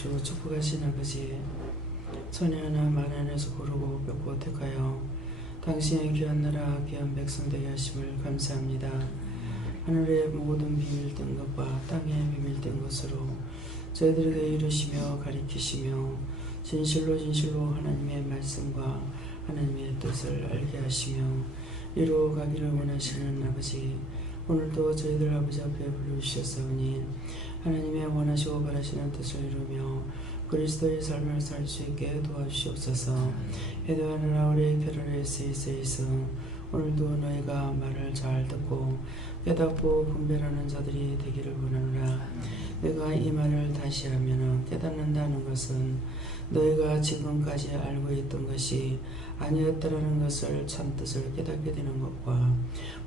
주시고 축복하신 아버지, 천하 하나 만 안에서 고르고 뵙고 택하여 당신의 귀한 나라 귀한 백성 되게 하심을 감사합니다. 하늘의 모든 비밀된 것과 땅의 비밀된 것으로 저희들에게 이루시며 가리키시며 진실로 하나님의 말씀과 하나님의 뜻을 알게 하시며 이루어가기를 원하시는 아버지, 오늘도 저희들 아버지 앞에 부르주셨사오니 하나님의 원하시고 바라시는 뜻을 이루며 그리스도의 삶을 살 수 있게 도와주시옵소서. 해도하느라 우리 결혼의 세이세이서 오늘도 너희가 말을 잘 듣고 깨닫고 분별하는 자들이 되기를 원하노라. 내가 이 말을 다시 하면 깨닫는다는 것은 너희가 지금까지 알고 있던 것이 아니었다라는 것을 참뜻을 깨닫게 되는 것과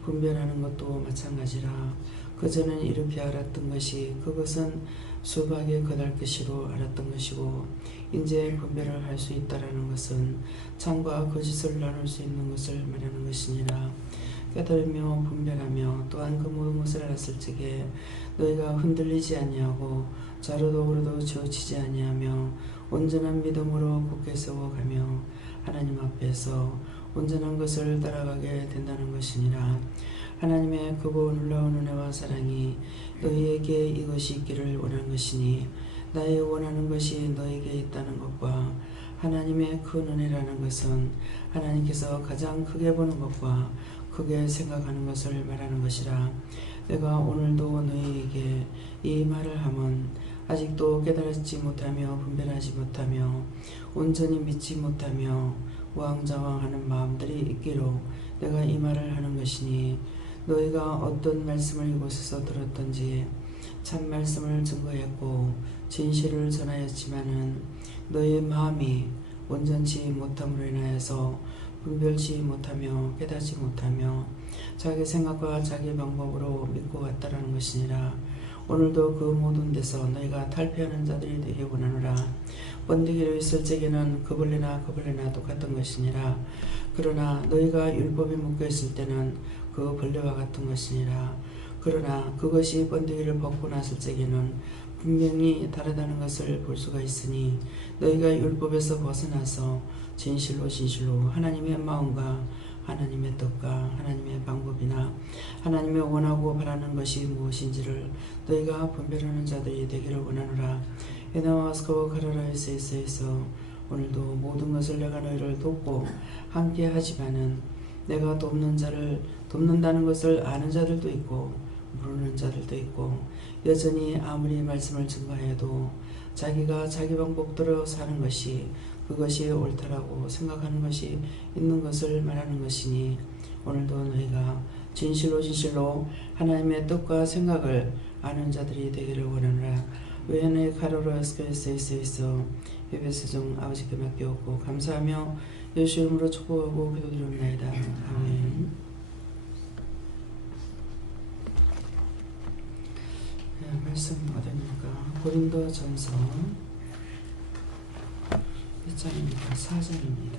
분별하는 것도 마찬가지라. 그전엔 이렇게 알았던 것이 그것은 수박의 거달것이로 알았던 것이고 이제 분별을 할 수 있다라는 것은 참과 거짓을 나눌 수 있는 것을 말하는 것이니라. 깨달으며 분별하며 또한 그 모든 것을 알았을 적에 너희가 흔들리지 아니하고 좌로도 우로도 치우치지 아니하며 온전한 믿음으로 굳게 세워가며 하나님 앞에서 온전한 것을 따라가게 된다는 것이니라. 하나님의 크고 놀라운 은혜와 사랑이 너희에게 이것이 있기를 원하는 것이니 나의 원하는 것이 너에게 있다는 것과 하나님의 큰 은혜라는 것은 하나님께서 가장 크게 보는 것과 크게 생각하는 것을 말하는 것이라. 내가 오늘도 너희에게 이 말을 하면 아직도 깨달지 못하며 분별하지 못하며 온전히 믿지 못하며 우왕좌왕하는 마음들이 있기로 내가 이 말을 하는 것이니 너희가 어떤 말씀을 이곳에서 들었던지 참 말씀을 증거했고 진실을 전하였지만은 너희의 마음이 온전치 못함으로 인하여서 분별치 못하며 깨닫지 못하며 자기 생각과 자기 방법으로 믿고 왔다라는 것이니라. 오늘도 그 모든 데서 너희가 탈피하는 자들이 되기 원하노라. 번데기로 있을 적에는 그벌레나 똑같은 것이니라. 그러나 너희가 율법에 묶여 있을 때는 그 벌레와 같은 것이니라. 그러나 그것이 번데기를 벗고 났을 적에는 분명히 다르다는 것을 볼 수가 있으니 너희가 율법에서 벗어나서 진실로 하나님의 마음과 하나님의 뜻과 하나님의 방법이나 하나님의 원하고 바라는 것이 무엇인지를 너희가 분별하는 자들이 되기를 원하노라. 에나와스코 카라라이스에서 오늘도 모든 것을 내가 너희를 돕고 함께 하지만은 내가 돕는다는 것을 아는 자들도 있고 모르는 자들도 있고 여전히 아무리 말씀을 증거해도 자기가 자기 방법대로 사는 것이 그것이 옳다라고 생각하는 것이 있는 것을 말하는 것이니 오늘도 너희가 진실로 하나님의 뜻과 생각을 아는 자들이 되기를 원하노라. 외연의 카로라스케스에서 예배서 중 아버지께 맡겨오고 감사하며 예수 이름으로 축복하고 기도드립니다. 아멘. 말씀 어디입니까? 고린도전서 1장입니다. 4장입니다.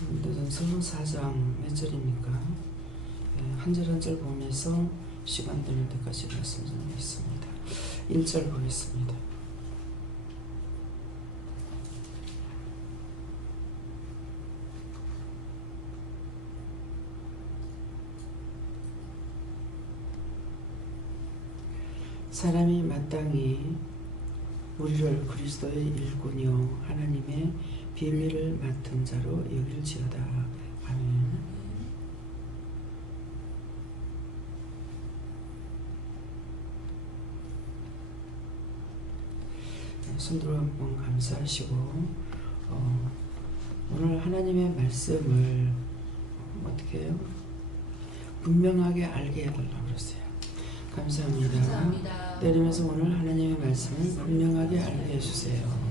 고린도전서 4장 몇 절입니까? 한 절 한 절 보면서 시간 되는 때까지 말씀 전하겠습니다. 1절 보겠습니다. 사람이 마땅히 우리를 그리스도의 일꾼이요 하나님의 비밀을 맡은 자로 여길지어다. 아멘. 손들어 한번 감사하시고 오늘 하나님의 말씀을 어떻게 해요? 분명하게 알게 해달라고 그랬어요. 감사합니다. 내리면서 오늘 하나님의 말씀을 분명하게 알게 해주세요.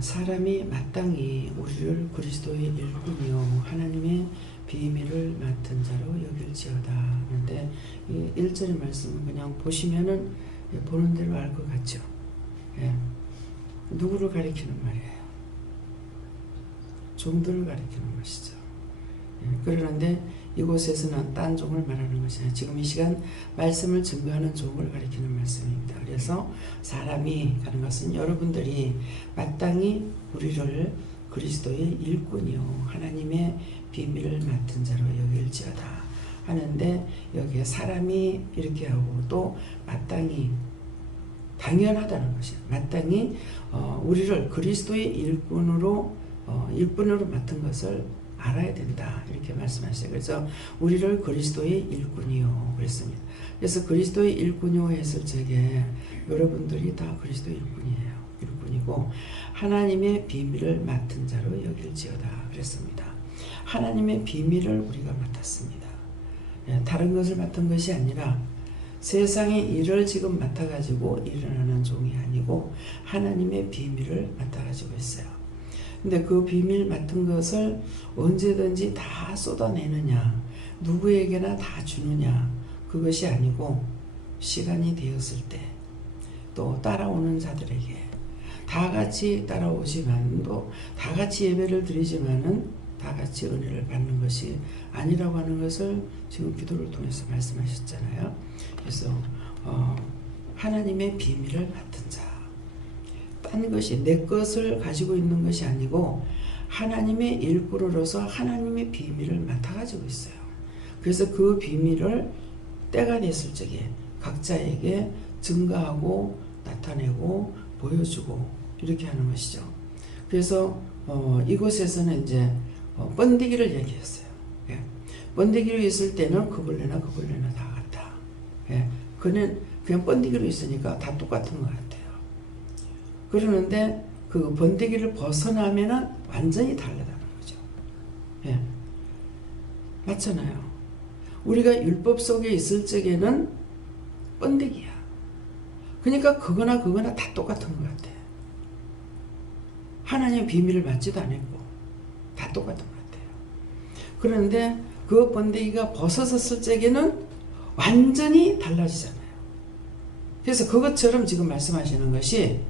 사람이 마땅히 우리를 그리스도의 일꾼이요 하나님의 비밀을 맡은 자로 여길지어다 하는데 이 1절의 말씀은 그냥 보시면은 보는 대로 알 것 같죠. 누구를 가리키는 말이에요? 종들을 가리키는 것이죠. 그러는데 이곳에서는 딴 종을 말하는 것이 아니라 지금 이 시간 말씀을 증거하는 종을 가리키는 말씀입니다. 그래서 사람이 하는 것은 여러분들이 마땅히 우리를 그리스도의 일꾼이요 하나님의 비밀을 맡은 자로 여길지어다 하는데, 여기에 사람이 이렇게 하고 또 마땅히 당연하다는 것이에요. 마땅히 우리를 그리스도의 일꾼으로 맡은 것을 알아야 된다 이렇게 말씀하셨어요. 그래서 우리를 그리스도의 일꾼이요 그랬습니다. 그래서 그리스도의 일꾼이요 했을 적에 여러분들이 다 그리스도의 일꾼이고 하나님의 비밀을 맡은 자로 여길지어다 그랬습니다. 하나님의 비밀을 우리가 맡았습니다. 다른 것을 맡은 것이 아니라 세상의 일을 지금 맡아가지고 일어나는 종이 아니고 하나님의 비밀을 맡아가지고 있어요. 근데 그 비밀 맡은 것을 언제든지 다 쏟아내느냐, 누구에게나 다 주느냐, 그것이 아니고 시간이 되었을 때 또 따라오는 자들에게 다 같이 따라오지만 또 다 같이 예배를 드리지만은 다 같이 은혜를 받는 것이 아니라고 하는 것을 지금 기도를 통해서 말씀하셨잖아요. 그래서 하나님의 비밀을 맡은 자, 딴 것이 내 것을 가지고 있는 것이 아니고 하나님의 일꾼으로서 하나님의 비밀을 맡아가지고 있어요. 그래서 그 비밀을 때가 됐을 적에 각자에게 증거하고 나타내고 보여주고 이렇게 하는 것이죠. 그래서 이곳에서는 이제 번데기를 얘기했어요. 예. 번데기로 있을 때는 그 벌레나 다 같다. 예. 그는 그냥 번데기로 있으니까 다 똑같은 것 같아요. 그러는데 그 번데기를 벗어나면은 완전히 다르다는 거죠. 예. 맞잖아요. 우리가 율법 속에 있을 적에는 번데기야. 그러니까 그거나 다 똑같은 것 같아. 하나님의 비밀을 맡지도 않았고 다 똑같은 것 같아요. 그런데 그 번데기가 벗어졌을 적에는 완전히 달라지잖아요. 그래서 그것처럼 지금 말씀하시는 것이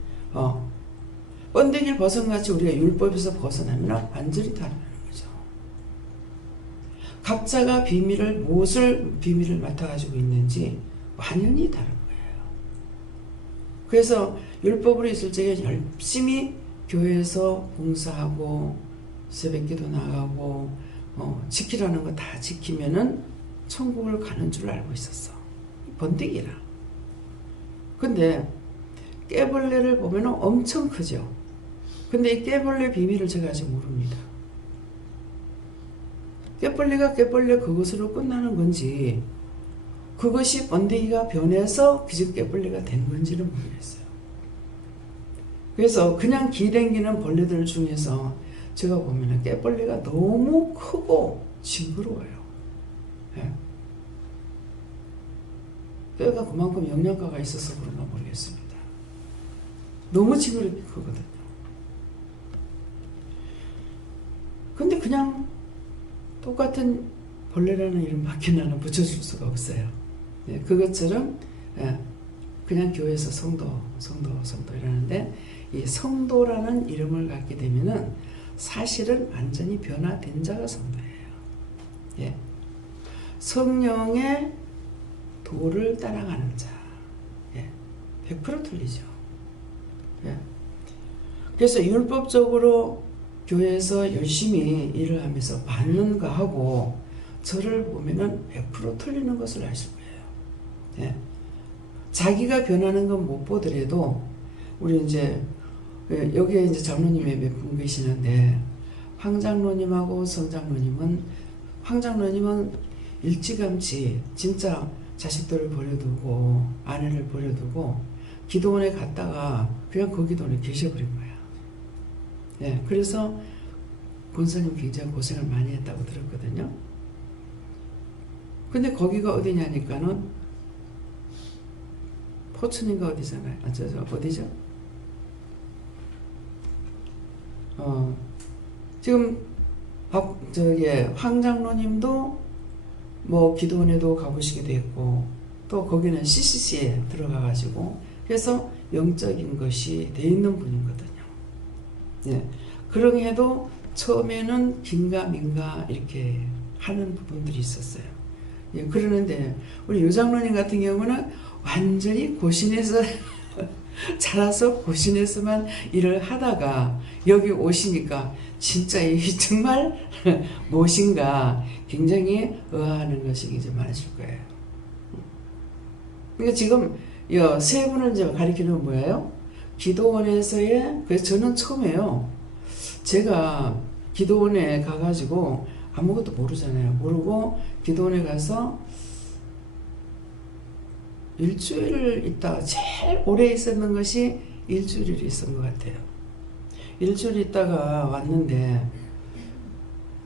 번데기를 벗어같이 우리가 율법에서 벗어나면 완전히 다르다는 거죠. 각자가 무엇을 비밀을 맡아가지고 있는지 완전히 다른 거예요. 그래서 율법으로 있을 적에 열심히 교회에서 봉사하고 새벽기도 나가고 지키라는 거 다 지키면은 천국을 가는 줄 알고 있었어. 번데기라. 근데 깨벌레를 보면 엄청 크죠. 근데 이 깨벌레 비밀을 제가 아직 모릅니다. 깨벌레가 깨벌레 그것으로 끝나는 건지 그것이 번데기가 변해서 기존 깨벌레가 된 건지는 모르겠어요. 그래서 그냥 기댕기는 벌레들 중에서 제가 보면 깨벌레가 너무 크고 징그러워요. 예. 뼈가 그만큼 영양가가 있어서 그런가 모르겠습니다. 너무 징그럽게 크거든요. 근데 그냥 똑같은 벌레라는 이름밖에 나는 붙여줄 수가 없어요. 예, 그것처럼 그냥 교회에서 성도 이러는데 이 성도라는 이름을 갖게 되면은 사실은 완전히 변화된 자가 성도예요. 예. 성령의 도를 따라가는 자. 예. 100% 틀리죠. 예. 그래서 율법적으로 교회에서 열심히 일을 하면서 받는 거하고 저를 보면은 100% 틀리는 것을 아실 거예요. 예. 자기가 변하는 건 못 보더라도 우리 이제 여기에 이제 장로님이 몇 분 계시는데 황장로님하고 성장로님은 일찌감치 진짜 자식들을 버려두고 아내를 버려두고 기도원에 갔다가 그냥 그 기도원에 계셔버린 거야. 예, 그래서 권사님 굉장히 고생을 많이 했다고 들었거든요. 근데 거기가 어디냐니까는 포천인가 어디잖아요. 어디죠? 지금 황장로님도 뭐 기도원에도 가보시기도 했고 또 거기는 CCC에 들어가가지고 그래서 영적인 것이 돼 있는 분이거든요. 예. 그러해도 처음에는 긴가민가 이렇게 하는 부분들이 있었어요. 예, 그러는데 우리 요장로님 같은 경우는 완전히 고신에서 자라서 고신에서만 일을 하다가 여기 오시니까 진짜 이 정말 무엇인가 굉장히 의아하는 것이 이제 많으실 거예요. 그러니까 지금 이 세 분을 이제 가리키는 건 뭐예요? 기도원에서의, 그래서 저는 처음에요. 제가 기도원에 가가지고 아무것도 모르잖아요. 모르고 기도원에 가서 일주일을 있다가 제일 오래 있었는 것이 일주일을 있었던 것 같아요. 일주일 있다가 왔는데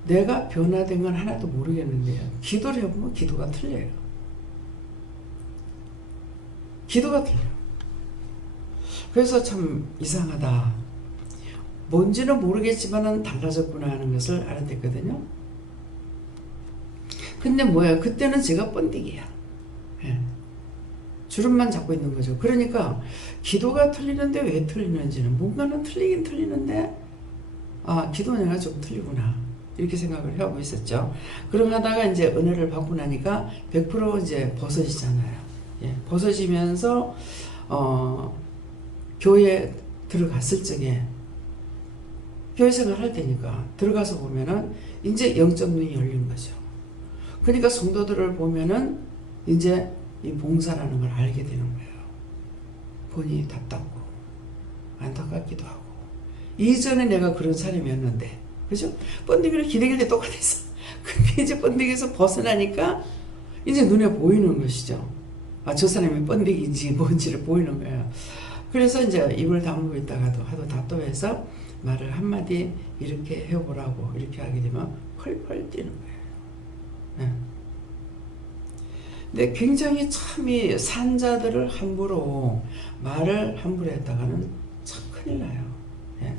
내가 변화된 건 하나도 모르겠는데요. 기도를 해보면 기도가 틀려요. 기도가 틀려요. 그래서 참 이상하다. 뭔지는 모르겠지만 달라졌구나 하는 것을 알아냈거든요. 근데 뭐야, 그때는 제가 번데기야. 예. 주름만 잡고 있는 거죠. 그러니까 기도가 틀리는데 왜 틀리는지는, 뭔가는 틀리긴 틀리는데 아, 기도 내가 좀 틀리구나 이렇게 생각을 하고 있었죠. 그럼 하다가 이제 은혜를 받고 나니까 100% 이제 벗어지잖아요. 예, 벗어지면서 교회에 들어갔을 적에 교회 생활할 때니까 들어가서 보면은 이제 영적 눈이 열린 거죠. 그러니까 성도들을 보면은 이제 이 봉사라는 걸 알게 되는 거예요. 본인이 답답고 안타깝기도 하고. 이전에 내가 그런 사람이었는데, 그죠? 번데기를 기대길 때 똑같았어. 근데 이제 번데기에서 벗어나니까 이제 눈에 보이는 것이죠. 아, 저 사람이 번데기인지 뭔지를 보이는 거예요. 그래서 이제 입을 다물고 있다가도 하도 답답해서 말을 한마디 이렇게 해보라고 이렇게 하게 되면 펄펄 뛰는 거예요. 네. 근데 굉장히 참 이 산자들을 함부로 말을 함부로 했다가는 참 큰일 나요. 예.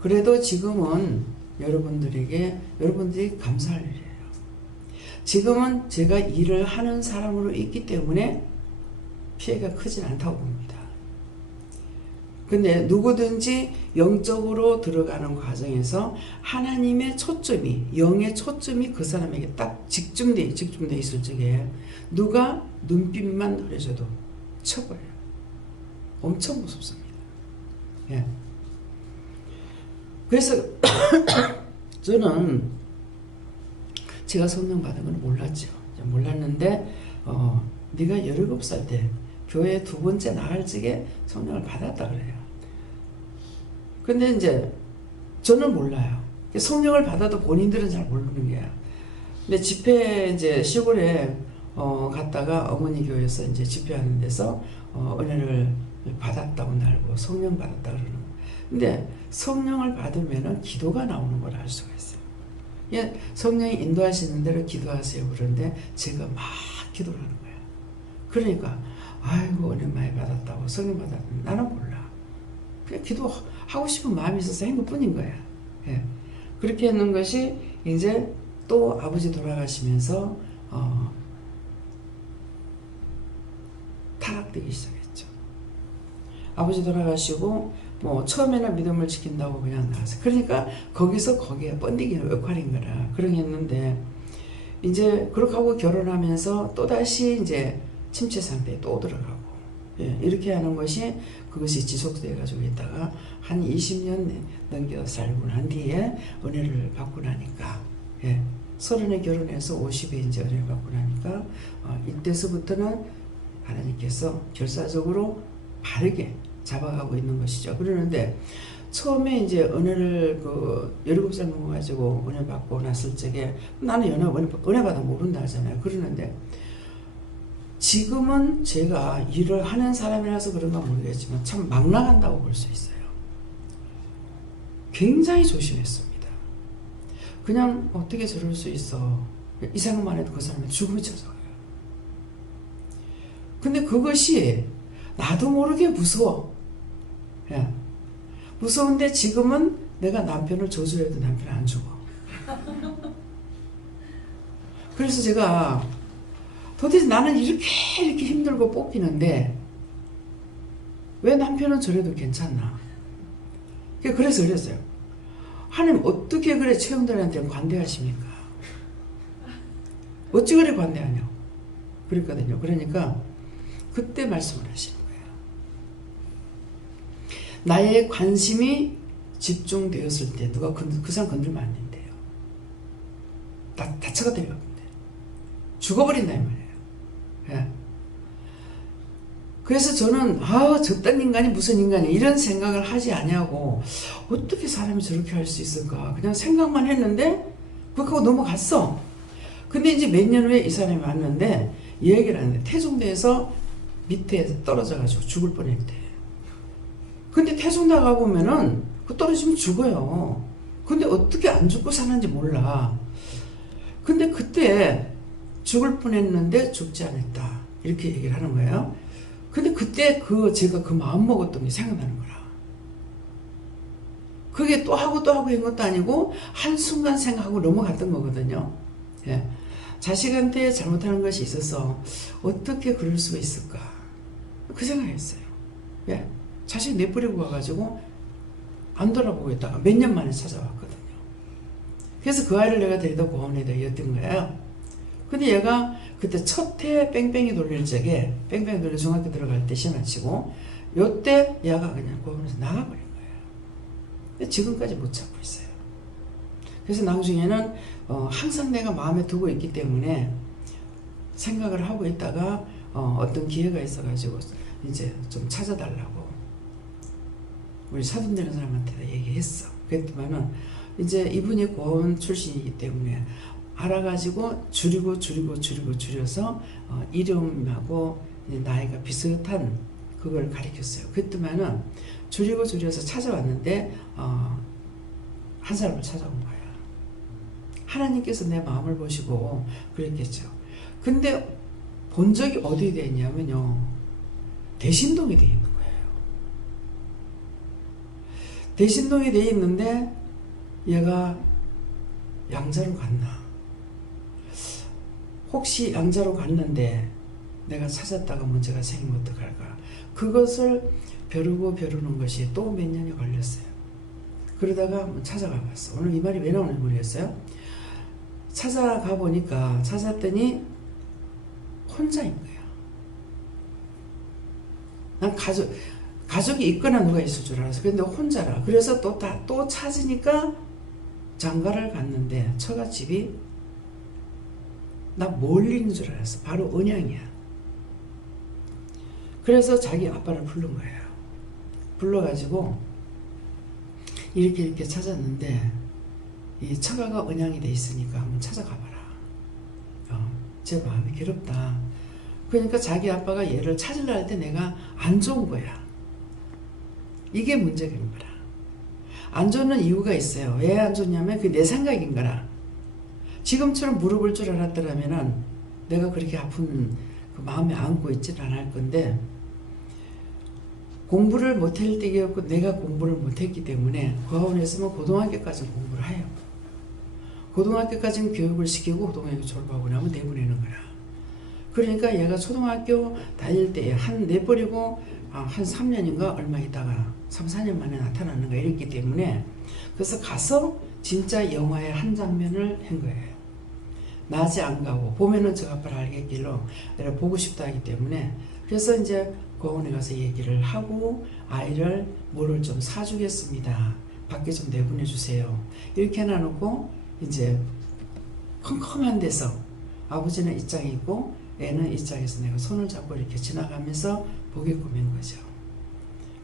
그래도 지금은 여러분들이 감사할 일이에요. 지금은 제가 일을 하는 사람으로 있기 때문에 피해가 크진 않다고 봅니다. 근데 누구든지 영적으로 들어가는 과정에서 하나님의 초점이, 영의 초점이 그 사람에게 딱 집중돼 있을 적에 누가 눈빛만 흐려져도 쳐버려요. 엄청 무섭습니다. 예. 그래서 저는 제가 성령 받은 건 몰랐죠. 몰랐는데 네가 17살 때 교회 두 번째 나갈 적에 성령을 받았다 그래요. 근데 이제 저는 몰라요. 성령을 받아도 본인들은 잘 모르는 거예요. 근데 집회 이제 시골에 갔다가 어머니 교회에서 이제 집회하는 데서 은혜를 받았다고 날고 성령 받았다 그러는 거예요. 근데 성령을 받으면은 기도가 나오는 걸 알 수가 있어요. 예, 성령이 인도하시는 대로 기도하세요 그런데 제가 막 기도를 하는 거예요. 그러니까 아이고 은혜 많이 받았다고 성령 받았는데 나는 몰라. 그냥 기도하고 싶은 마음이 있어서 한 것뿐인 거야. 예. 그렇게 했는 것이 이제 또 아버지 돌아가시면서 타락되기 시작했죠. 아버지 돌아가시고 뭐 처음에는 믿음을 지킨다고 그냥 나왔어요. 그러니까 거기에 번디기는 역할인 거라 그런 게 했는데 이제 그렇게 하고 결혼하면서 또다시 이제 침체 상태에 또 들어가고 예, 이렇게 하는 것이 그것이 지속돼 가지고 있다가 한 20년 넘겨 살고 난 뒤에 은혜를 받고 나니까 예, 30에 결혼해서 50에 이제 은혜를 받고 나니까 이때서부터는 하나님께서 결사적으로 바르게 잡아가고 있는 것이죠. 그러는데 처음에 이제 은혜를 17살 넘어가지고 은혜 받고 났을 적에 나는 은혜 받아 모른다 하잖아요. 그러는데 지금은 제가 일을 하는 사람이라서 그런가 모르겠지만 참 막 나간다고 볼 수 있어요. 굉장히 조심했습니다. 그냥 어떻게 저럴 수 있어. 이 생각만 해도 그 사람이 죽음이 찾아와요. 근데 그것이 나도 모르게 무서워. 예. 무서운데 지금은 내가 남편을 저주해도 남편 안 죽어. 그래서 제가 도대체 나는 이렇게 힘들고 뽑히는데 왜 남편은 저래도 괜찮나? 그래서 그랬어요. 하나님 어떻게 그래 체험들한테 관대하십니까? 어찌 그래 관대하냐고 그랬거든요. 그러니까 그때 말씀을 하시는 거예요. 나의 관심이 집중되었을 때 누가 그 사람 건들면 안 된대요. 다 쳐가 들어가면 돼. 죽어버린다 이 말이에요. 예. 그래서 저는 저딴 인간이 무슨 인간이 이런 생각을 하지 않냐고 어떻게 사람이 저렇게 할 수 있을까 그냥 생각만 했는데 그거 넘어갔어. 근데 이제 몇 년 후에 이 사람이 왔는데 이 얘기를 하는데 태종대에서 밑에 떨어져 가지고 죽을 뻔했대. 근데 태종대 가보면은 그 떨어지면 죽어요. 근데 어떻게 안 죽고 사는지 몰라. 근데 그때 죽을 뻔했는데 죽지 않았다 이렇게 얘기를 하는 거예요. 근데 그때 제가 그 마음 먹었던 게 생각나는 거라. 그게 또 하고 한 것도 아니고 한순간 생각하고 넘어갔던 거거든요. 예. 자식한테 잘못하는 것이 있어서 어떻게 그럴 수가 있을까 그 생각했어요. 예. 자식 내버리고 와가지고 안 돌아보고 있다가 몇 년 만에 찾아왔거든요. 그래서 그 아이를 내가 데리다 고아원에다 였던 거예요. 근데 얘가 그때 첫 해 뺑뺑이 돌릴 적에 뺑뺑이 돌려 중학교 들어갈 때 시험 치고 요때 얘가 그냥 고아원에서 나가버린 거예요. 지금까지 못 찾고 있어요. 그래서 나중에는 항상 내가 마음에 두고 있기 때문에 생각을 하고 있다가 어떤 기회가 있어가지고 이제 좀 찾아달라고 우리 사돈 되는 사람한테 얘기했어. 그랬더만은 이제 이분이 고아원 출신이기 때문에 알아가지고 줄여서 이름하고 나이가 비슷한 그걸 가르쳤어요. 그랬더만은 줄여서 찾아왔는데 한 사람을 찾아온 거야. 하나님께서 내 마음을 보시고 그랬겠죠. 근데 본 적이 어디에 돼 있냐면요. 대신동에 돼 있는 거예요. 대신동에 돼 있는데 얘가 양자로 갔나? 혹시 양자로 갔는데 내가 찾았다가 문제가 생기면 어떡할까? 그것을 벼르는 것이 또 몇 년이 걸렸어요. 그러다가 찾아가 봤어. 오늘 이 말이 왜 나오는지 모르겠어요. 찾아가 보니까 찾았더니 혼자인 거야. 난 가족이 있거나 누가 있을 줄 알았어. 근데 혼자라. 그래서 또 찾으니까 장가를 갔는데 처갓집이 나 멀리 있는 줄 알았어. 바로 언양이야. 그래서 자기 아빠를 부른 거예요. 불러가지고 이렇게 찾았는데 이 처가가 언양이 돼 있으니까 한번 찾아가봐라. 제 마음이 괴롭다. 그러니까 자기 아빠가 얘를 찾으려 할 때 내가 안 좋은 거야. 이게 문제인 거라. 안 좋는 이유가 있어요. 왜 안 좋냐면 그게 내 생각인 거라. 지금처럼 물어볼 줄 알았더라면은 내가 그렇게 아픈 그 마음에 안고 있지는 않을 건데 공부를 못할 때였고 내가 공부를 못했기 때문에 고아원에서는 고등학교까지는 공부를 해요. 고등학교까지는 교육을 시키고 고등학교 졸업하고 나면 내보내는 거야. 그러니까 얘가 초등학교 다닐 때 내버리고 한 3년인가 얼마 있다가 3, 4년 만에 나타나는가 이랬기 때문에 그래서 가서 진짜 영화의 한 장면을 한 거예요. 낮에 안 가고 봄에는 저 아빠를 알겠길로 내가 보고 싶다 하기 때문에 그래서 이제 고아원에 가서 얘기를 하고 아이를 뭐를 좀 사주겠습니다. 밖에 좀 내보내 주세요. 이렇게 해놔놓고 이제 컴컴한 데서 아버지는 이쪽에 있고 애는 이쪽에서 내가 손을 잡고 이렇게 지나가면서 보게끔 한 거죠.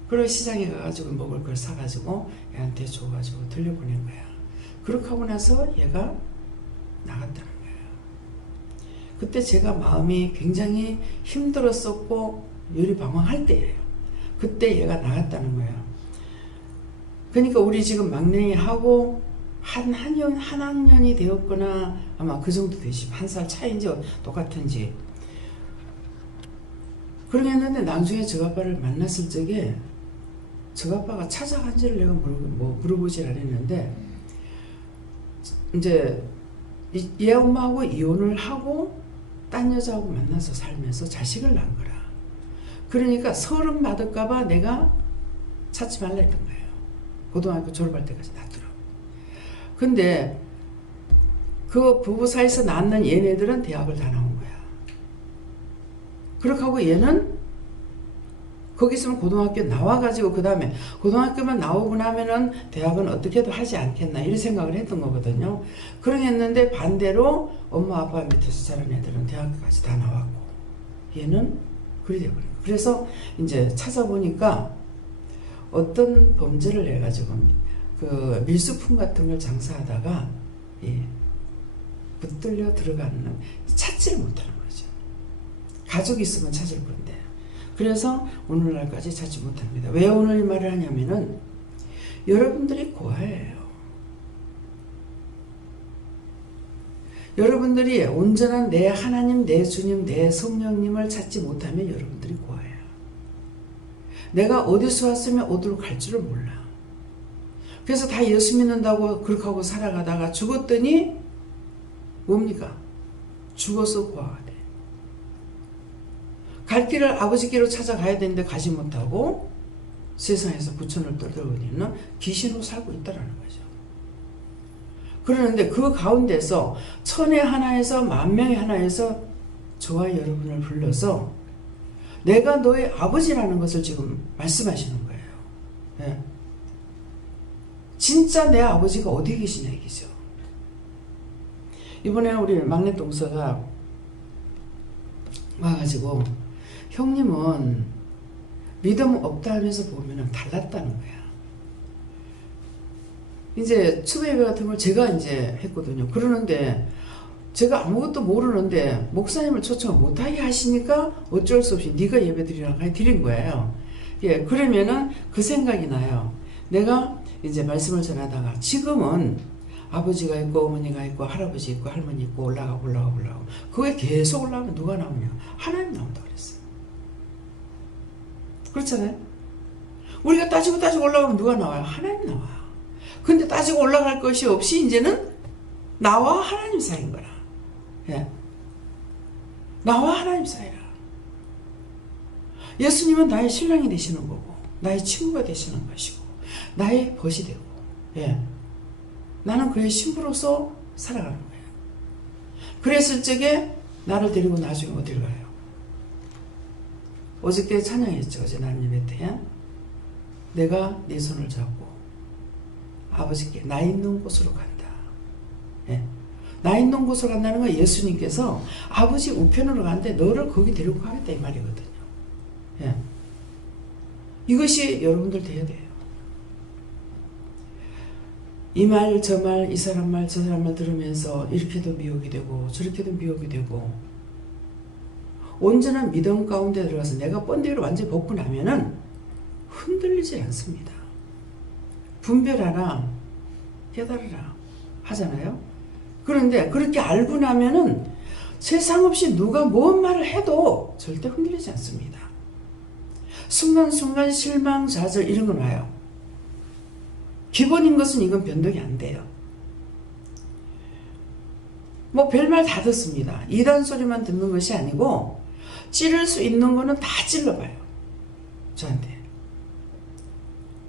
그리고 시장에 가가지고 먹을 걸 사가지고 애한테 줘가지고 들려보낸 거야. 그렇게 하고 나서 얘가 나갔다는 거예요. 그때 제가 마음이 굉장히 힘들었었고 요리방황할 때예요. 그때 얘가 나갔다는 거예요. 그러니까 우리 지금 막내하고 한 학년이 되었거나 아마 그 정도 되지. 한 살 차이인지 똑같은지. 그러겠는데 나중에 저 아빠를 만났을 적에 저 아빠가 찾아간지를 내가 물어보질 않았는데 이제 얘 엄마하고 이혼을 하고 딴 여자하고 만나서 살면서 자식을 낳은 거라. 그러니까 서름 받을까봐 내가 찾지 말라 했던 거예요. 고등학교 졸업할 때까지 놔두라고. 근데 그 부부 사이에서 낳는 얘네들은 대학을 다 나온 거야. 그렇게 하고 얘는 거기 있으면 고등학교 나와가지고 그 다음에 고등학교만 나오고 나면은 대학은 어떻게도 하지 않겠나 이런 생각을 했던 거거든요. 그러겠는데 반대로 엄마 아빠 밑에서 자란 애들은 대학까지 다 나왔고 얘는 그리 되버린 거예요. 그래서 이제 찾아보니까 어떤 범죄를 해가지고 그 밀수품 같은 걸 장사하다가 붙들려 들어가는 찾지를 못하는 거죠. 가족이 있으면 찾을 건데 그래서 오늘날까지 찾지 못합니다. 왜 오늘 이 말을 하냐면은 여러분들이 고아예요. 여러분들이 온전한 내 하나님, 내 주님, 내 성령님을 찾지 못하면 여러분들이 고아예요. 내가 어디서 왔으면 어디로 갈 줄을 몰라. 그래서 다 예수 믿는다고 그렇게 하고 살아가다가 죽었더니 뭡니까? 죽어서 고아가 돼. 갈 길을 아버지 길로 찾아가야 되는데 가지 못하고 세상에서 부천을 떠들고 있는 귀신으로 살고 있다는 거죠. 그러는데 그 가운데서 천의 하나에서 만명의 하나에서 저와 여러분을 불러서 내가 너의 아버지라는 것을 지금 말씀하시는 거예요. 네. 진짜 내 아버지가 어디 계시냐 얘기죠. 이번에 우리 막내 동서가 와가지고 형님은 믿음 없다 하면서 보면은 달랐다는 거야. 이제 추배 예배 같은 걸 제가 이제 했거든요. 그러는데 제가 아무것도 모르는데 목사님을 초청을 못하게 하시니까 어쩔 수 없이 네가 예배 드리라고 드린 거예요. 예, 그러면은 그 생각이 나요. 내가 이제 말씀을 전하다가 지금은 아버지가 있고 어머니가 있고 할아버지 있고 할머니 있고 올라가고 그게 계속 올라가면 누가 나오냐? 하나님 나온다 그랬어요. 그렇잖아요. 우리가 따지고 올라가면 누가 나와요? 하나님 나와요. 근데 따지고 올라갈 것이 없이 이제는 나와 하나님 사이인 거라. 예. 나와 하나님 사이라. 예수님은 나의 신랑이 되시는 거고 나의 친구가 되시는 것이고 나의 벗이 되고 예. 나는 그의 신부로서 살아가는 거예요. 그랬을 적에 나를 데리고 나중에 어디를 가요? 어저께 찬양했죠. 어제 나님 예배 때 내가 네 손을 잡고 아버지께 나 있는 곳으로 간다. 예. 나 있는 곳으로 간다는 건 예수님께서 아버지 우편으로 가는데 너를 거기 데리고 가겠다 이 말이거든요. 예. 이것이 여러분들 돼야 돼요. 이 말, 저 말, 이 사람 말, 저 사람 말 들으면서 이렇게도 미혹이 되고 저렇게도 미혹이 되고 온전한 믿음 가운데 들어가서 내가 번데기를 완전히 벗고 나면은 흔들리지 않습니다. 분별하라, 깨달으라 하잖아요. 그런데 그렇게 알고 나면은 세상 없이 누가 뭔 말을 해도 절대 흔들리지 않습니다. 순간순간 실망, 좌절 이런 건 와요. 기본인 것은 이건 변동이 안 돼요. 뭐 별말 다 듣습니다. 이단 소리만 듣는 것이 아니고 찌를 수 있는 거는 다 찔러봐요. 저한테.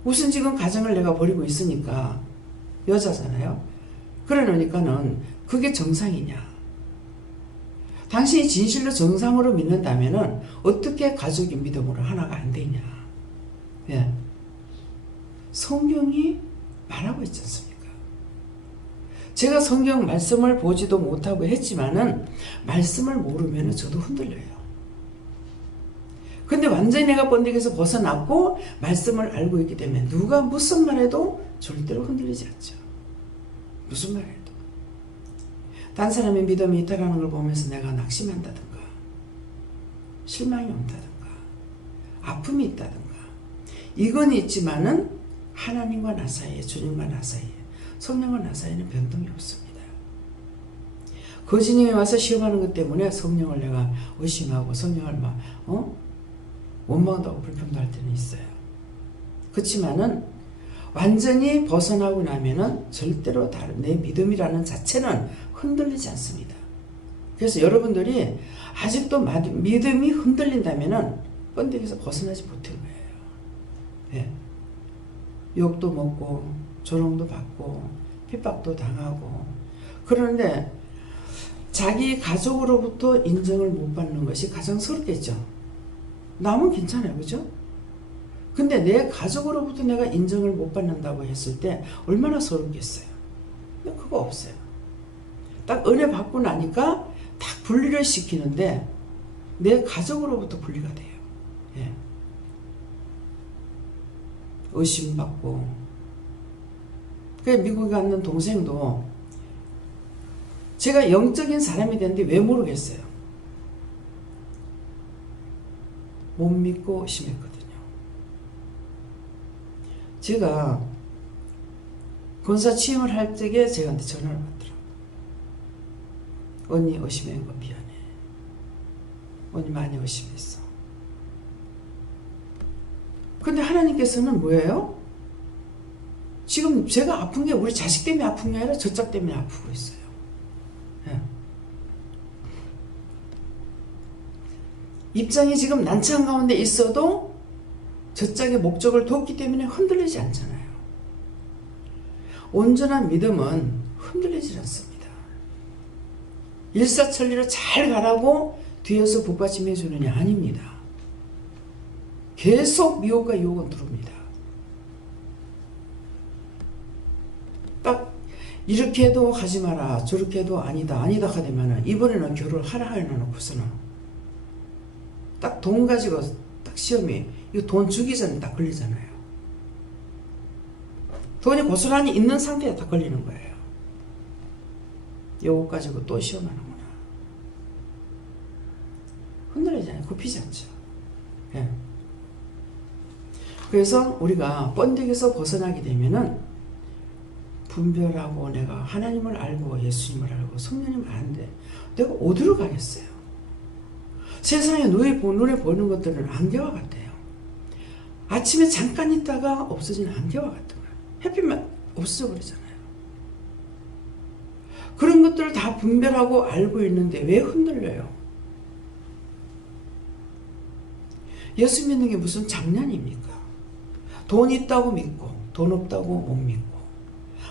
무슨 지금 가정을 내가 버리고 있으니까 여자잖아요. 그러니까는 그게 정상이냐. 당신이 진실로 정상으로 믿는다면은 어떻게 가족이 믿음으로 하나가 안 되냐. 예. 성경이 말하고 있지 않습니까? 제가 성경 말씀을 보지도 못하고 했지만은 말씀을 모르면은 저도 흔들려요. 근데 완전히 내가 번데기에서 벗어났고 말씀을 알고 있기 때문에 누가 무슨 말해도 절대로 흔들리지 않죠. 무슨 말해도. 딴 사람의 믿음이 있다는 걸 보면서 내가 낙심한다든가 실망이 온다든가 아픔이 있다든가 이건 있지만은 하나님과 나 사이에 주님과 나 사이에 성령과 나 사이에는 변동이 없습니다. 거짓님이 와서 시험하는 것 때문에 성령을 내가 의심하고 성령을 막 원망도 불평도 할 때는 있어요. 그렇지만은 완전히 벗어나고 나면은 절대로 다른 내 믿음이라는 자체는 흔들리지 않습니다. 그래서 여러분들이 아직도 믿음이 흔들린다면은 번데기에서 벗어나지 못한 거예요. 예. 욕도 먹고 조롱도 받고 핍박도 당하고. 그런데 자기 가족으로부터 인정을 못 받는 것이 가장 서럽겠죠. 남은 괜찮아요. 그죠? 근데 내 가족으로부터 내가 인정을 못 받는다고 했을 때 얼마나 서럽겠어요. 근데 그거 없어요. 딱 은혜 받고 나니까 딱 분리를 시키는데 내 가족으로부터 분리가 돼요. 예. 의심받고. 그 미국에 갔는 동생도 제가 영적인 사람이 됐는데 왜 모르겠어요. 못 믿고 의심했거든요. 제가 권사 취임을 할 적에 제가한테 전화를 받더라고요. 언니 의심한 거 미안해. 언니 많이 의심했어. 근데 하나님께서는 뭐예요? 지금 제가 아픈 게 우리 자식 때문에 아픈 게 아니라 저짝 때문에 아프고 있어요. 예. 입장이 지금 난처한 가운데 있어도 저짝의 목적을 뒀기 때문에 흔들리지 않잖아요. 온전한 믿음은 흔들리지 않습니다. 일사천리로 잘 가라고 뒤에서 북받침해 주느냐? 아닙니다. 계속 미혹과 유혹은 들어옵니다. 딱 이렇게 해도 하지 마라, 저렇게 해도 아니다 하되면은 이번에는 결혼을 하라 해놓고서는 딱 돈 가지고 딱 시험이 이거 돈 주기 전에 딱 걸리잖아요. 돈이 고스란히 있는 상태에 딱 걸리는 거예요. 요거 가지고 또 시험하는구나. 흔들리잖아요. 굽히지 않죠. 예. 그래서 우리가 번데기에서 벗어나게 되면은 분별하고 내가 하나님을 알고 예수님을 알고 성령님을 아는데 내가 어디로 가겠어요? 세상에 눈에 보는 것들은 안개와 같아요. 아침에 잠깐 있다가 없어지는 안개와 같은 거예요. 햇빛만 없어져 버리잖아요. 그런 것들을 다 분별하고 알고 있는데 왜 흔들려요? 예수 믿는 게 무슨 장난입니까? 돈 있다고 믿고 돈 없다고 못 믿고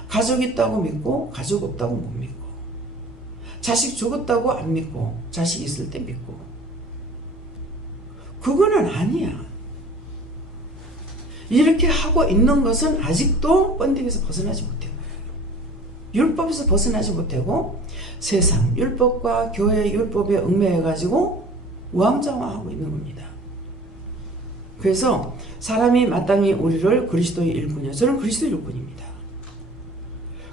가족 있다고 믿고 가족 없다고 못 믿고 자식 죽었다고 안 믿고 자식 있을 때 믿고 그거는 아니야. 이렇게 하고 있는 것은 아직도 번데기에서 벗어나지 못한 거예요. 율법에서 벗어나지 못하고 세상 율법과 교회 율법에 얽매여가지고 우왕좌왕하고 있는 겁니다. 그래서 사람이 마땅히 우리를 그리스도의 일꾼이요. 저는 그리스도의 일꾼입니다.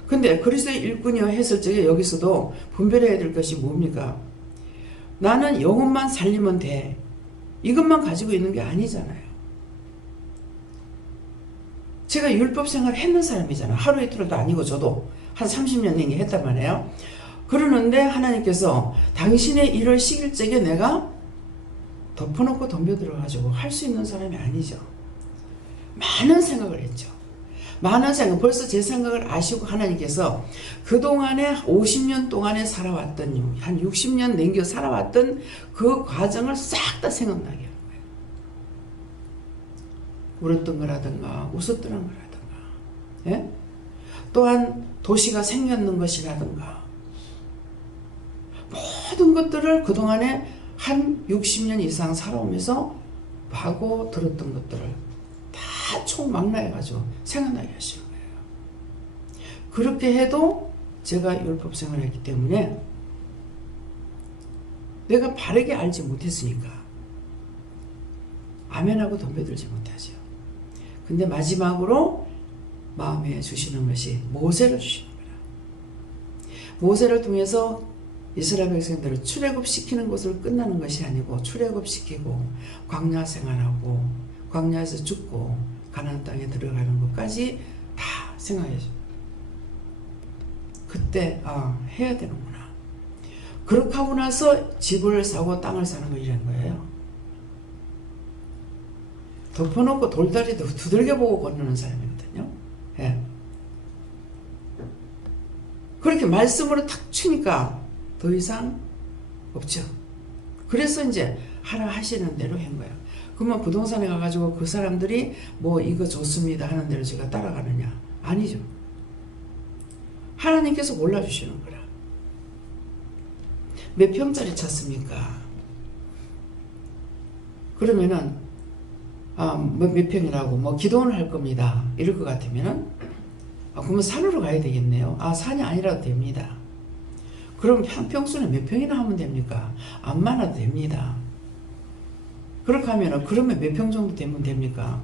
근데 그리스도의 일꾼이요 했을 적에 여기서도 분별해야 될 것이 뭡니까? 나는 영혼만 살리면 돼. 이것만 가지고 있는 게 아니잖아요. 제가 율법 생활을 했는 사람이잖아요. 하루 이틀도 아니고 저도 한 30년 넘게 했단 말이에요. 그러는데 하나님께서 당신의 일을 시킬 적에 내가 덮어놓고 덤벼들어가지고 할 수 있는 사람이 아니죠. 많은 생각을 했죠. 많은 생각, 벌써 제 생각을 아시고 하나님께서 그동안에 50년 동안에 살아왔던, 한 60년 넘겨 살아왔던 그 과정을 싹 다 생각나게 하는 거예요. 울었던 거라든가 웃었던 거라든가, 예? 또한 도시가 생겼는 것이라든가 모든 것들을 그동안에 한 60년 이상 살아오면서 하고 들었던 것들을 다 총망라해가지고 생각나게 하시는 거예요. 그렇게 해도 제가 율법 생활을 했기 때문에 내가 바르게 알지 못했으니까 아멘하고 덤벼들지 못하죠. 근데 마지막으로 마음에 주시는 것이 모세를 주시는 거예요. 모세를 통해서 이스라엘 백성들을 출애굽시키는 것으로 끝나는 것이 아니고 출애굽시키고 광야 생활하고 광야에서 죽고 가나안 땅에 들어가는 것까지 다 생각해줘. 그때 해야 되는구나. 그렇게 하고 나서 집을 사고 땅을 사는 거 이런 거예요. 덮어놓고 돌다리도 두들겨 보고 건너는 사람이거든요. 예. 그렇게 말씀으로 탁 치니까 더 이상 없죠. 그래서 이제 하라 하시는 대로 한 거예요. 그러면 부동산에 가가지고 그 사람들이 뭐 이거 좋습니다 하는 대로 제가 따라가느냐? 아니죠. 하나님께서 골라주시는 거라. 몇 평짜리 찾습니까? 그러면은 몇 평이라고 뭐 기도원을 할 겁니다. 이럴 것 같으면은 그러면 산으로 가야 되겠네요. 산이 아니라도 됩니다. 그럼 한 평수는 몇 평이나 하면 됩니까? 안 많아도 됩니다. 그렇게 하면은 그러면 몇 평 정도 되면 됩니까?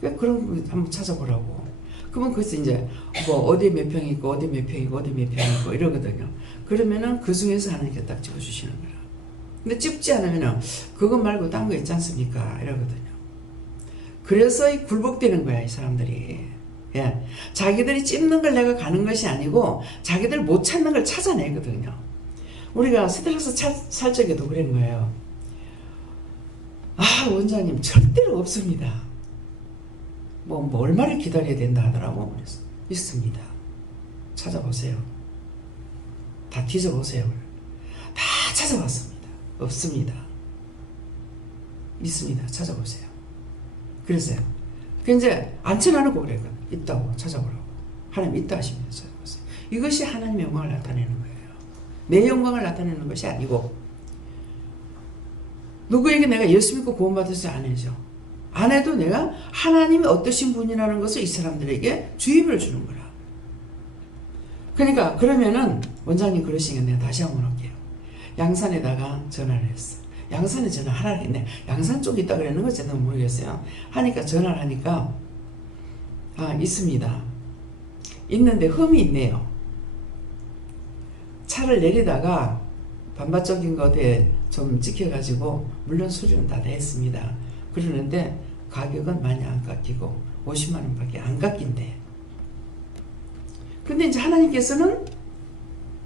그런 거 한번 찾아보라고. 그러면 그래서 이제 뭐 어디 몇 평이 있고 어디 몇 평이고 어디 몇 평이 있고 이러거든요. 그러면은 그 중에서 하나님께 딱 집어주시는 거라. 근데 집지 않으면은 그거 말고 딴 거 있지 않습니까? 이러거든요. 그래서 이 굴복되는 거야, 이 사람들이. 예. 자기들이 찝는 걸 내가 가는 것이 아니고 자기들 못 찾는 걸 찾아내거든요. 우리가 스트레스 살 적에도 그런 거예요. 원장님 절대로 없습니다. 뭐 얼마를 기다려야 된다 하더라고. 그래서 있습니다. 찾아보세요. 다 뒤져보세요. 다 찾아봤습니다. 없습니다. 있습니다. 찾아보세요. 그랬어요. 이제 앉혀놔놓고 그랬거든요. 있다고 찾아보라고. 하나님 있다 하시면 찾아보세요. 이것이 하나님의 영광을 나타내는 거예요. 내 영광을 나타내는 것이 아니고 누구에게 내가 예수 믿고 구원받았어요? 안 해죠. 안 해도 내가 하나님이 어떠신 분이라는 것을 이 사람들에게 주입을 주는 거라. 그러니까 그러면은 원장님 그러시니까 내가 다시 한번 할게요. 양산에다가 전화를 했어. 양산에 전화하라 했네. 양산 쪽에 있다 그랬는 거 저도 모르겠어요. 하니까 전화를 하니까 있습니다. 있는데 흠이 있네요. 차를 내리다가 반바적인 것에 좀 찍혀가지고 물론 수리는 다 했습니다. 그러는데 가격은 많이 안 깎이고 50만 원밖에 안 깎인대. 근데 이제 하나님께서는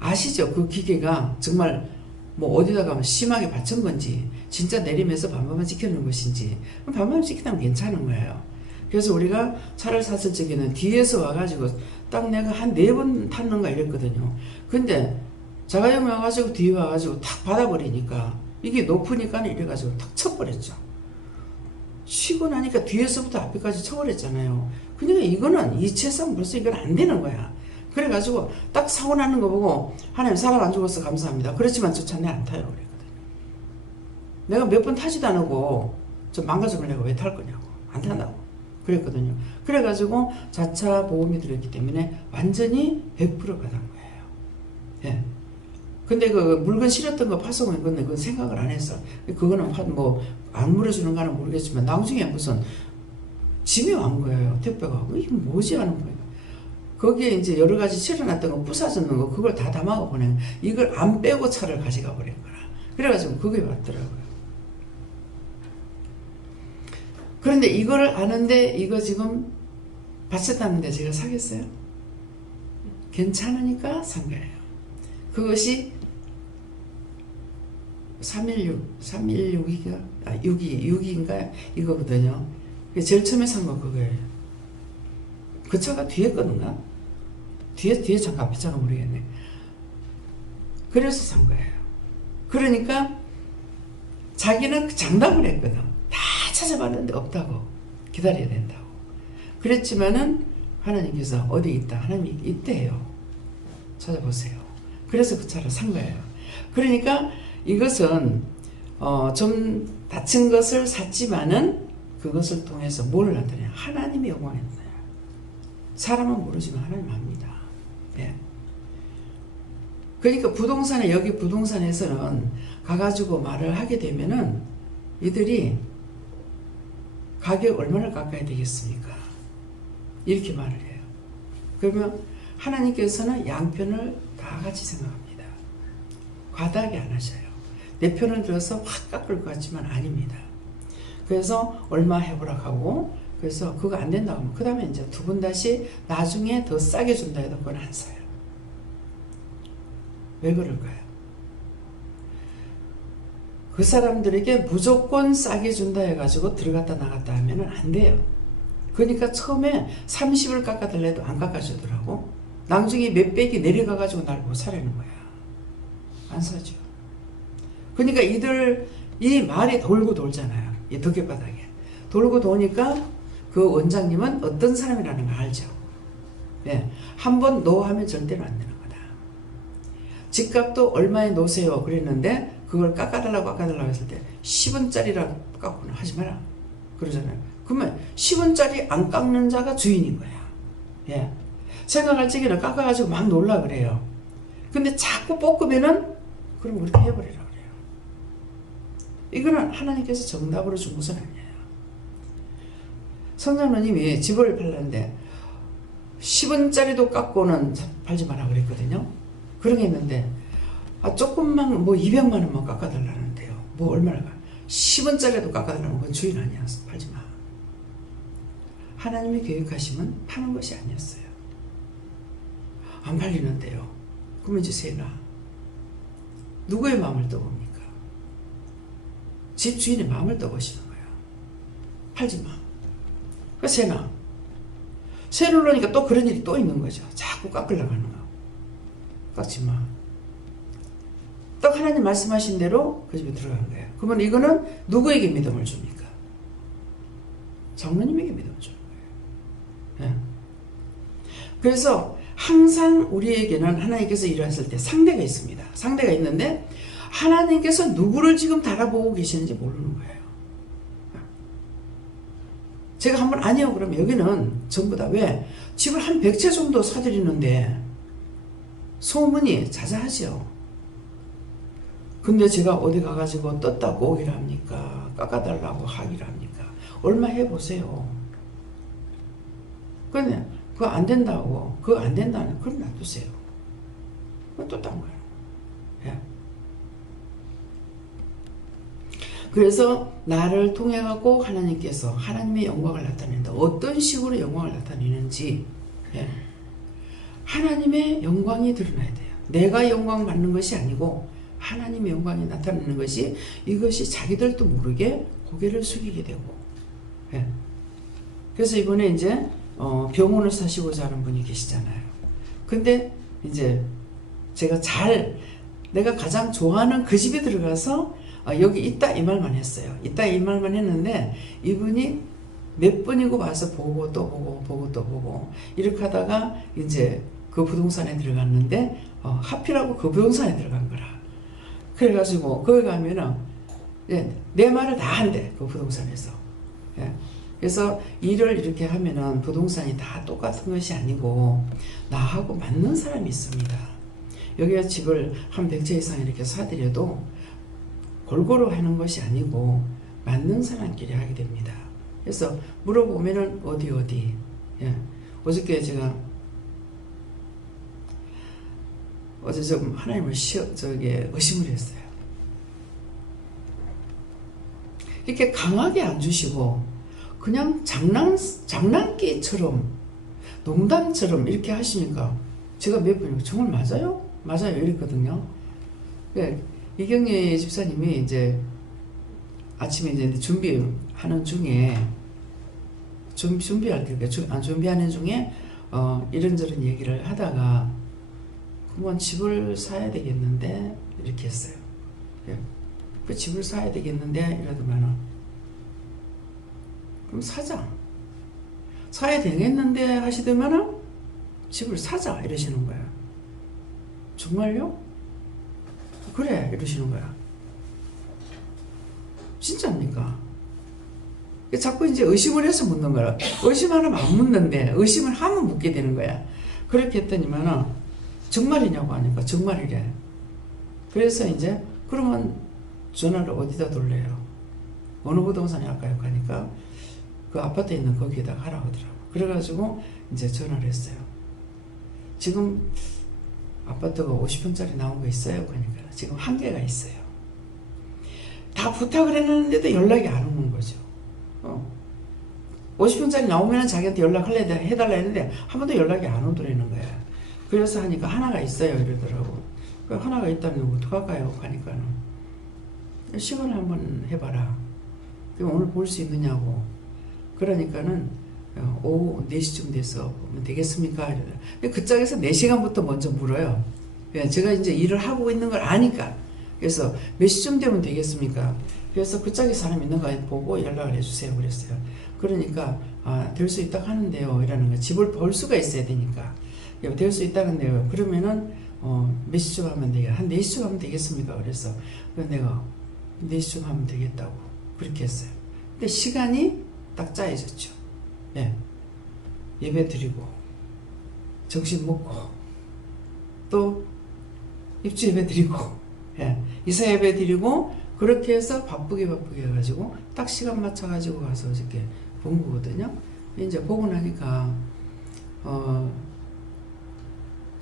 아시죠? 그 기계가 정말 뭐 어디다 가면 심하게 받친 건지 진짜 내리면서 반반만 찍혀놓은 것인지 반반만 찍히면 괜찮은 거예요. 그래서 우리가 차를 샀을 적에는 뒤에서 와가지고 딱 내가 한 4번 탔는가 이랬거든요. 근데 자가용이 와가지고 뒤에 와가지고 탁 받아버리니까 이게 높으니까 이래가지고 탁 쳐버렸죠. 치고 나니까 뒤에서부터 앞에까지 쳐버렸잖아요. 그러니까 이거는 이체상 벌써 이건 안 되는 거야. 그래가지고 딱 사고 나는 거 보고 하나님 사람 안 죽었어 감사합니다. 그렇지만 저 차 내 안 타요 그랬거든요. 내가 몇 번 타지도 않고 저 망가져을 내가 왜 탈 거냐고. 안 탄다고 그랬거든요. 그래가지고 자차 보험이 들었기 때문에 완전히 100% 받은 거예요. 예. 근데 그 물건 실었던 거 파송한 건데 그건 생각을 안 했어. 그거는 뭐 안 물어주는 거는 모르겠지만 나중에 무슨 짐이 온 거예요. 택배가. 이게 뭐지 하는 거예요. 거기에 이제 여러 가지 실어놨던 거 부사졌는 거 그걸 다 담아가 보낸 이걸 안 빼고 차를 가져가 버린 거라. 그래가지고 그게 왔더라고요. 그런데 이거를 아는데 이거 지금 바쳤다는데 제가 사겠어요? 괜찮으니까 산 거예요. 그것이 316인가? 6인가? 이거거든요. 제일 처음에 산 거 그거예요. 그 차가 뒤에 거는가? 뒤에 차가 앞에 차가 모르겠네. 그래서 산 거예요. 그러니까 자기는 장담을 했거든. 다 찾아봤는데 없다고. 기다려야 된다고. 그랬지만은 하나님께서 어디 있다. 하나님이 있대요. 찾아보세요. 그래서 그 차를 산 거예요. 그러니까 이것은 좀 다친 것을 샀지만은 그것을 통해서 뭘 나타내냐. 하나님의 영광이 나타나요. 사람은 모르지만 하나님 압니다. 예. 그러니까 부동산에 여기 부동산에서는 가가지고 말을 하게 되면은 이들이 가격 얼마나 깎아야 되겠습니까? 이렇게 말을 해요. 그러면 하나님께서는 양편을 다 같이 생각합니다. 과다하게 안 하셔요. 내 편을 들어서 확 깎을 것 같지만 아닙니다. 그래서 얼마 해보라고 하고 그래서 그거 안 된다고 하면 그 다음에 이제 두 번 다시 나중에 더 싸게 준다 해도 그건 안 사요. 왜 그럴까요? 그 사람들에게 무조건 싸게 준다 해가지고 들어갔다 나갔다 하면 안 돼요. 그러니까 처음에 30을 깎아달래도 안 깎아주더라고. 나중에 몇백이 내려가가지고 날 못 사려는 거야. 안 사죠. 그러니까 이 말이 돌고 돌잖아요. 이 덕계바닥에. 돌고 도니까 그 원장님은 어떤 사람이라는 걸 알죠. 예. 한번 노 하면 절대로 안 되는 거다. 집값도 얼마에 놓으세요 그랬는데 그걸 깎아달라고 했을 때 10원짜리라고 깎고는 하지 마라 그러잖아요. 그러면 10원짜리 안 깎는 자가 주인인 거야. 예. 생각할 적에는 깎아가지고 막 놀라 그래요. 근데 자꾸 볶으면은 그럼 그렇게 해버리라 그래요. 이거는 하나님께서 정답으로 준 것은 아니에요. 성장로님이 집을 팔는데 10원짜리도 깎고는 팔지 마라 그랬거든요. 그런 게 있는데 조금만 뭐 200만 원만 깎아달라는데요. 뭐 얼마나 10원짜리도 깎아달라면 그건 주인 아니야. 팔지 마. 하나님이 계획하시면 파는 것이 아니었어요. 안 팔리는데요. 그러면 이제 세나 누구의 마음을 떠봅니까? 집 주인의 마음을 떠보시는 거예요. 팔지 마. 그 세나 세를 놓으니까 또 그런 일이 또 있는 거죠. 자꾸 깎으려고 하는 거. 깎지 마. 딱 하나님 말씀하신 대로 그 집에 들어간 거예요. 그러면 이거는 누구에게 믿음을 줍니까? 장로님에게 믿음을 주는 거예요. 예. 그래서 항상 우리에게는 하나님께서 일하실 때 상대가 있습니다. 상대가 있는데 하나님께서 누구를 지금 달아보고 계시는지 모르는 거예요. 제가 한번 아니요 그러면 여기는 전부 다 왜? 집을 한 100채 정도 사드리는데 소문이 자자하죠. 근데 제가 어디 가가지고 떴다고 오기를 합니까? 깎아달라고 하기를 합니까? 얼마 해보세요. 근데 그거 안 된다고 그거 안 된다는 그럼 놔두세요. 그거 또 딴 거예요. 예. 그래서 나를 통해 갖고 하나님께서 하나님의 영광을 나타낸다. 어떤 식으로 영광을 나타내는지 예. 하나님의 영광이 드러나야 돼요. 내가 영광 받는 것이 아니고 하나님의 영광이 나타나는 것이 이것이 자기들도 모르게 고개를 숙이게 되고 예. 그래서 이번에 이제 병원을 사시고자 하는 분이 계시잖아요. 근데 이제 제가 내가 가장 좋아하는 그 집에 들어가서 여기 있다 이 말만 했어요. 있다 이 말만 했는데 이분이 몇 번이고 와서 보고 또 보고 보고 또 보고 이렇게 하다가 이제 그 부동산에 들어갔는데 하필하고 그 부동산에 들어간 거라. 그래가지고 거기 가면은 내 말을 다 한대 그 부동산에서. 예. 그래서 일을 이렇게 하면은 부동산이 다 똑같은 것이 아니고 나하고 맞는 사람이 있습니다. 여기가 집을 한 100채 이상 이렇게 사드려도 골고루 하는 것이 아니고 맞는 사람끼리 하게 됩니다. 그래서 물어보면은 어디 예. 어저께 제가 어제 좀 하나님을 의심을 했어요. 이렇게 강하게 안 주시고 그냥 장난기처럼 농담처럼 이렇게 하시니까 제가 몇 번이고 정말 맞아요? 맞아요 이랬거든요. 네, 이경희 집사님이 이제 아침에 이제 준비하는 중에 준비하는 중에 이런저런 얘기를 하다가 그러면 집을 사야 되겠는데 이렇게 했어요. 예. 그 집을 사야 되겠는데 이러더만은 그럼 사야 되겠는데 하시더만은 집을 사자 이러시는 거야. 정말요? 그래 이러시는 거야. 진짜입니까? 자꾸 이제 의심을 해서 묻는 거야. 의심하면 안 묻는데 의심을 하면 묻게 되는 거야. 그렇게 했더니만은 정말이냐고 하니까 정말이래. 그래서 이제 그러면 전화를 어디다 돌려요? 어느 부동산에 할까요? 하니까 그 아파트에 있는 거기에다가 하라고 하더라고. 그래가지고 이제 전화를 했어요. 지금 아파트가 50평짜리 나온 거 있어요? 그러니까 지금 한 개가 있어요. 다 부탁을 했는데도 연락이 안 오는 거죠. 50평짜리 나오면 자기한테 해달라 했는데 한 번도 연락이 안 오더라는 거야. 그래서 하니까 하나가 있어요 이러더라고. 하나가 있다면 어떡할까요? 하니까는 시간을 한번 해봐라. 그럼 오늘 볼 수 있느냐고. 그러니까는 오후 4시쯤 돼서 보면 되겠습니까? 그 짝에서 4시간부터 먼저 물어요. 제가 이제 일을 하고 있는 걸 아니까. 그래서 몇 시쯤 되면 되겠습니까? 그래서 그쪽에 사람 있는가 보고 연락을 해주세요 그랬어요. 그러니까 될 수 있다고 하는데요 이라는 거. 집을 볼 수가 있어야 되니까 될 수 있다는데요. 그러면은 몇 시쯤 하면 되겠 한 4시쯤 하면 되겠습니까? 그래서 내가 4시쯤 하면 되겠다고 그렇게 했어요. 근데 시간이 딱 짜여졌죠. 예. 예배 드리고 점심 먹고 또 입주 예배 드리고 예. 이사 예배 드리고 그렇게 해서 바쁘게 해가지고 딱 시간 맞춰가지고 가서 이렇게 본 거거든요. 이제 보고 나니까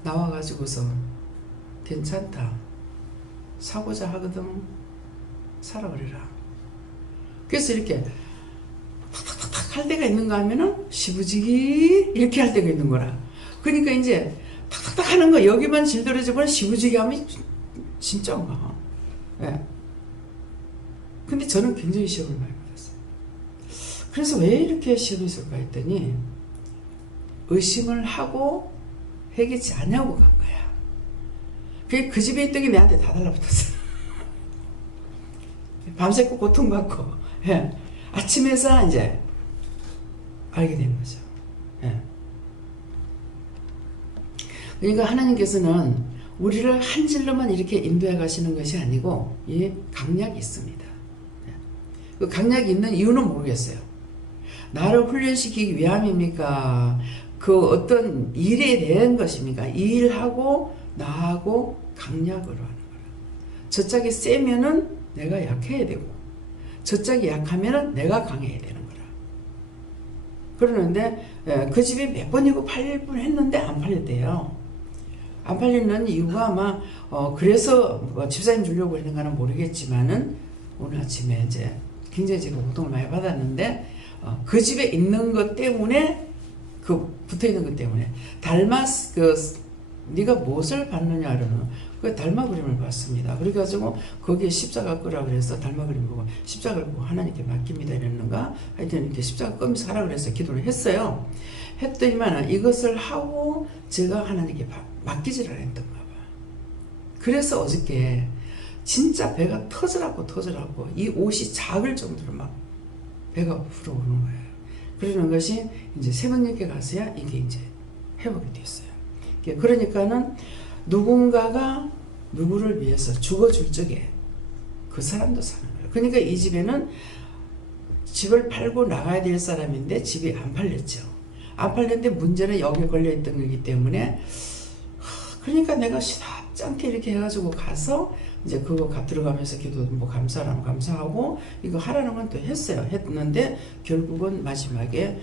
나와가지고서 괜찮다 사고자 하거든 사라 그래라. 그래서 이렇게 탁탁탁탁 할 때가 있는가 하면은 시부지기 이렇게 할 때가 있는 거라. 그러니까 이제 탁탁탁 하는 거 여기만 질들어지면 시부지기 하면 진짜인가. 예. 근데 저는 굉장히 시험을 많이 받았어요. 그래서 왜 이렇게 시험이 있을까 했더니 의심을 하고 회개치 않냐고 간 거야. 그 집에 있던 게 내한테 다 달라붙었어. 밤새고 고통받고 예. 아침에서 이제 알게 된 거죠. 예. 그러니까 하나님께서는 우리를 한 질로만 이렇게 인도해 가시는 것이 아니고 이 강약이 있습니다. 그 강약이 있는 이유는 모르겠어요. 나를 훈련시키기 위함입니까? 그 어떤 일에 대한 것입니까? 이 일하고 나하고 강약으로 하는 거라. 저 짝이 세면은 내가 약해야 되고 저 짝이 약하면은 내가 강해야 되는 거라. 그러는데 그 집이 몇 번이고 팔릴 뻔 했는데 안 팔렸대요. 안 팔리는 이유가 아마 그래서 뭐 집사님 주려고 했는가는 모르겠지만은 오늘 아침에 이제 굉장히 제가 고통을 많이 받았는데 그 집에 있는 것 때문에 그 붙어 있는 것 때문에 네가 무엇을 받느냐는 그 달마 그림을 봤습니다. 그래가지고 거기에 십자가 끄라 그래서 달마 그림 보고 십자가를 보고 하나님께 맡깁니다 이랬는가 하여튼 이렇게 십자가 끄면서 하라 그래서 기도를 했어요. 했더니만 이것을 하고 제가 하나님께 맡기질 않았던가 봐. 그래서 어저께 진짜 배가 터져라고 이 옷이 작을 정도로 막 배가 불어오는 거예요. 그러는 것이 이제 새벽녘에 가서야 이게 이제 회복이 됐어요. 그러니까는 누군가가 누구를 위해서 죽어줄 적에 그 사람도 사는 거예요. 그러니까 이 집에는 집을 팔고 나가야 될 사람인데 집이 안 팔렸죠. 안 팔렸는데 문제는 여기에 걸려있던 거기 때문에 그러니까 내가 시답지 않게 이렇게 해가지고 가서 이제 그거 들어가면서 기도 뭐 감사하면 감사하고 이거 하라는 건 또 했는데 결국은 마지막에